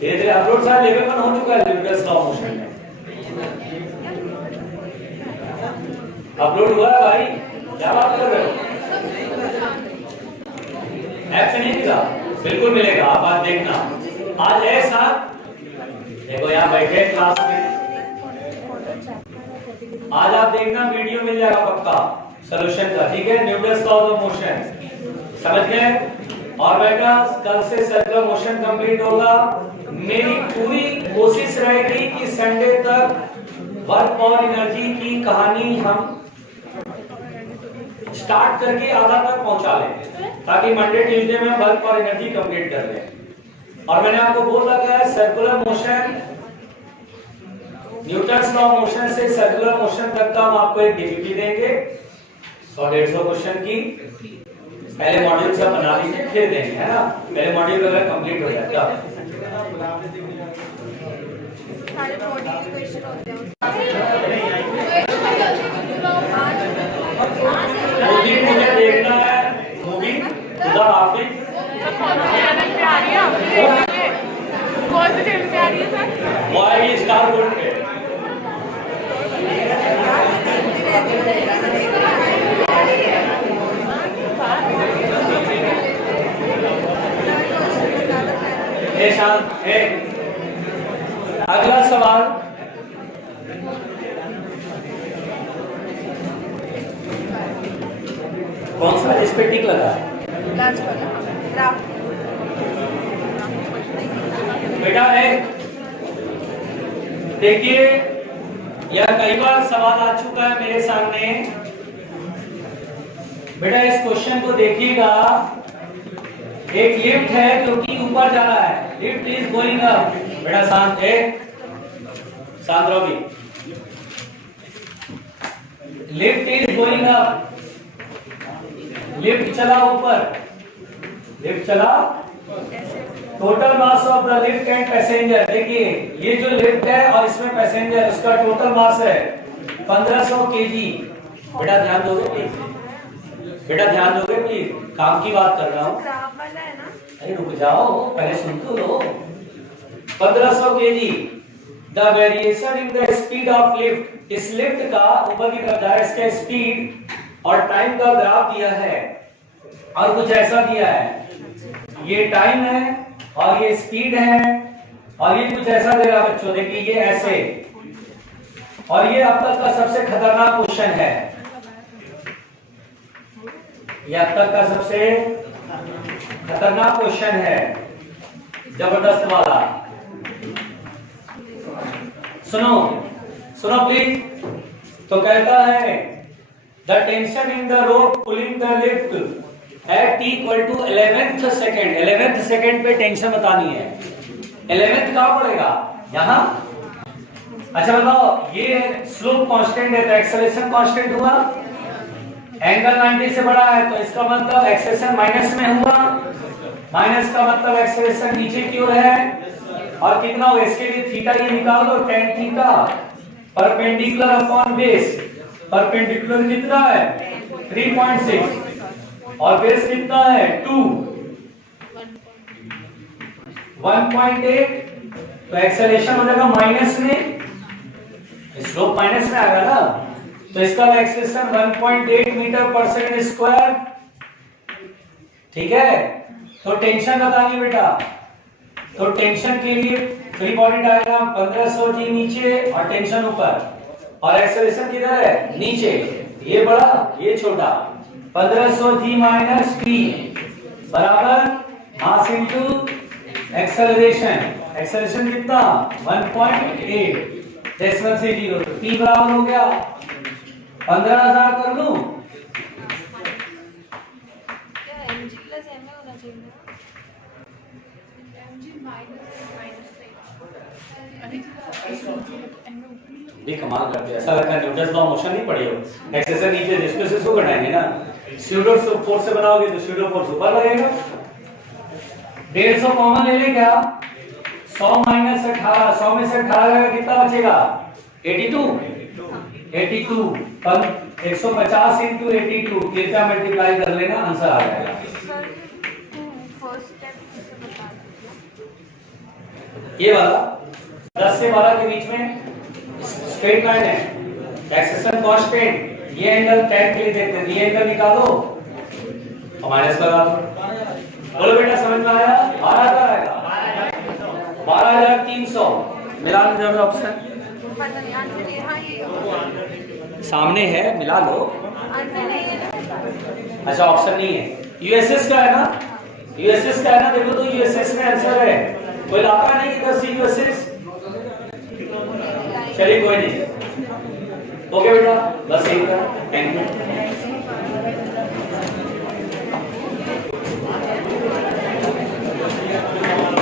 धीरे धीरे अपलोड सारा लेवल 1 हो चुका है न्यूटन्स लॉ ऑफ मोशन में, अपलोड हुआ है भाई, क्या बात कर रहे हो? ऐप से नहीं मिला? बिल्कुल मिलेगा, आप बात देखना। आज ऐसा देखो यहाँ बैठे क्लास में, आज आप देखना वीडियो मिल जाएगा पक्का सॉल्यूशन का, ठीक है? न्यूटन्स लॉ ऑफ मोशन समझ गए? और बेटा कल से सर्कुलर मोशन कंप्लीट होगा। मेरी पूरी कोशिश रहेगी कि संडे तक वर्क और एनर्जी की कहानी हम स्टार्ट करके आधा तक पहुंचा लें, ताकि मंडे ट्यूसडे में वर्क और एनर्जी कंप्लीट कर लें। और मैंने आपको बोल रखा है circular motion, Newton's law of motion से सर्कुलर मोशन तक का हम आपको एक डीपीपी देंगे 100-150 क्वेश्चन की। पहले मॉड्यूल सब बना लीजिए फिर देंगे, है ना? पहले मॉड्यूल अगर कंप्लीट हो जाए तब सारे बॉडी के क्वेश्चन होते हैं। मूवी मुझे देखना है, मूवी खुदा हाफिज। कौन से चैनल पे आ रही है सर? वो आएगी स्टार गोल्ड पे। शांत है। अगला सवाल, कौन सा इस पे टिक लगा है? बेटा है, देखिए यह कई बार सवाल आ चुका है मेरे सामने। बेटा इस क्वेश्चन को देखिएगा, एक लिफ्ट है जो कि ऊपर जा रहा है, लिफ्ट इज गोइंग अप। बेटा शांत है, शांत रहो भी। Lift is going up, lift चला ऊपर, लिफ्ट चला। Total mass of the lift and passenger, देखिए ये जो लिफ्ट है और इसमें पैसेंजर, उसका टोटल मास है 1500 केजी। बेटा ध्यान दोगे प्लीज, बेटा ध्यान दोगे प्लीज, काम की बात कर रहा हूँ। ग्राफ वाला है ना? अरे रुक जाओ, पहले सुन तो लो। 1500 KG. The variation in the speed of lift, इस लिफ्ट का ऊपर की तरफ जा रहा है, इसका स्पीड और टाइम का ग्राफ दिया है और कुछ ऐसा दिया है, ये टाइम है और ये स्पीड है और ये कुछ ऐसा दे रहा है बच्चों, देखिए ये ऐसे। और ये अब तक का सबसे खतरनाक क्वेश्चन है, ये अब तक का सबसे खतरनाक क्वेश्चन है, जबरदस्त वाला। सुनो सुनो प्लीज। तो कहता है the tension in the rope pulling the lift at t equal to 11th second. 11th second पे टेंशन बतानी है। 11th कहां पड़ेगा? यहां। अच्छा बताओ, ये स्लोप कांस्टेंट है तो एक्सेलरेशन कांस्टेंट हुआ, एंगल 90 से बड़ा है तो इसका मतलब एक्सेलरेशन माइनस में हुआ, माइनस का मतलब एक्सेलरेशन नीचे की ओर है। और कितना हो, इसके लिए थीटा ये निकाल दो, tan theta perpendicular upon base. Perpendicular कितना है? 3.6 और बेस कितना है? 2 1.8। तो एक्सेलरेशन हो जाएगा माइनस में, स्लोप माइनस में आएगा ना, तो इसका एक्सेलरेशन 1.8 मीटर पर सेकंड स्क्वायर। ठीक है, तो टेंशन बतानी बेटा। तो टेंशन के लिए फ्री बॉडी डायग्राम 1500 जी नीचे और टेंशन ऊपर, और एक्सेलरेशन किधर है? नीचे। ये बड़ा ये छोटा, 1500 जी माइनस टी बराबर मास इनटू एक्सेलरेशन। एक्सेलरेशन कितना? 1.8 डेसिमल से 0, तो टी बराबर हो गया 15,000 कर लूं। mg प्लस m होना चाहिए ना? mg भी कमाल करते हैं, ऐसा लगता है न्यूटन लॉ मोशन नहीं पढ़े हो। एक्सेलरेशन नीचे डिस्प्लेसमेंट को घटाएंगे ना, स्यूडो फोर्स से बनाओगे तो स्यूडो फोर्स ऊपर लगेगा। 150 कॉमन ले ले क्या? 100 माइनस 18, 100 में से 18 जाएगा, कितना बचेगा? 82 पर 150 इंटू 82 कितना मल्टीप्लाई कर लेना, आंसर आ जाएगा। सर फर्स्ट स्टेप किसे बता ये वाला 10 से 12 के बीच में स्ट्रेट लाइन है, एक्सेलरेशन कांस्टेंट, ये एंगल tan के लिए देखते हैं, ये एंगल निकालो और माइनस लगा दो। बोलो बेटा समझ में आया? 12,000 आएगा, 12,300। मिला लो ऑप्शन, पता नहीं आंसर नहीं। हाँ ये सामने है, मिला लो। आंसर नहीं है ना? अच्छा ऑप्शन नहीं है, यूएसएस का है ना, यूएसएस का है ना, देखो तो यूएसएस में आंसर है। कोई लाता नहीं इधर से यूएसएस? चलिए कोई नहीं, ओके बेटा।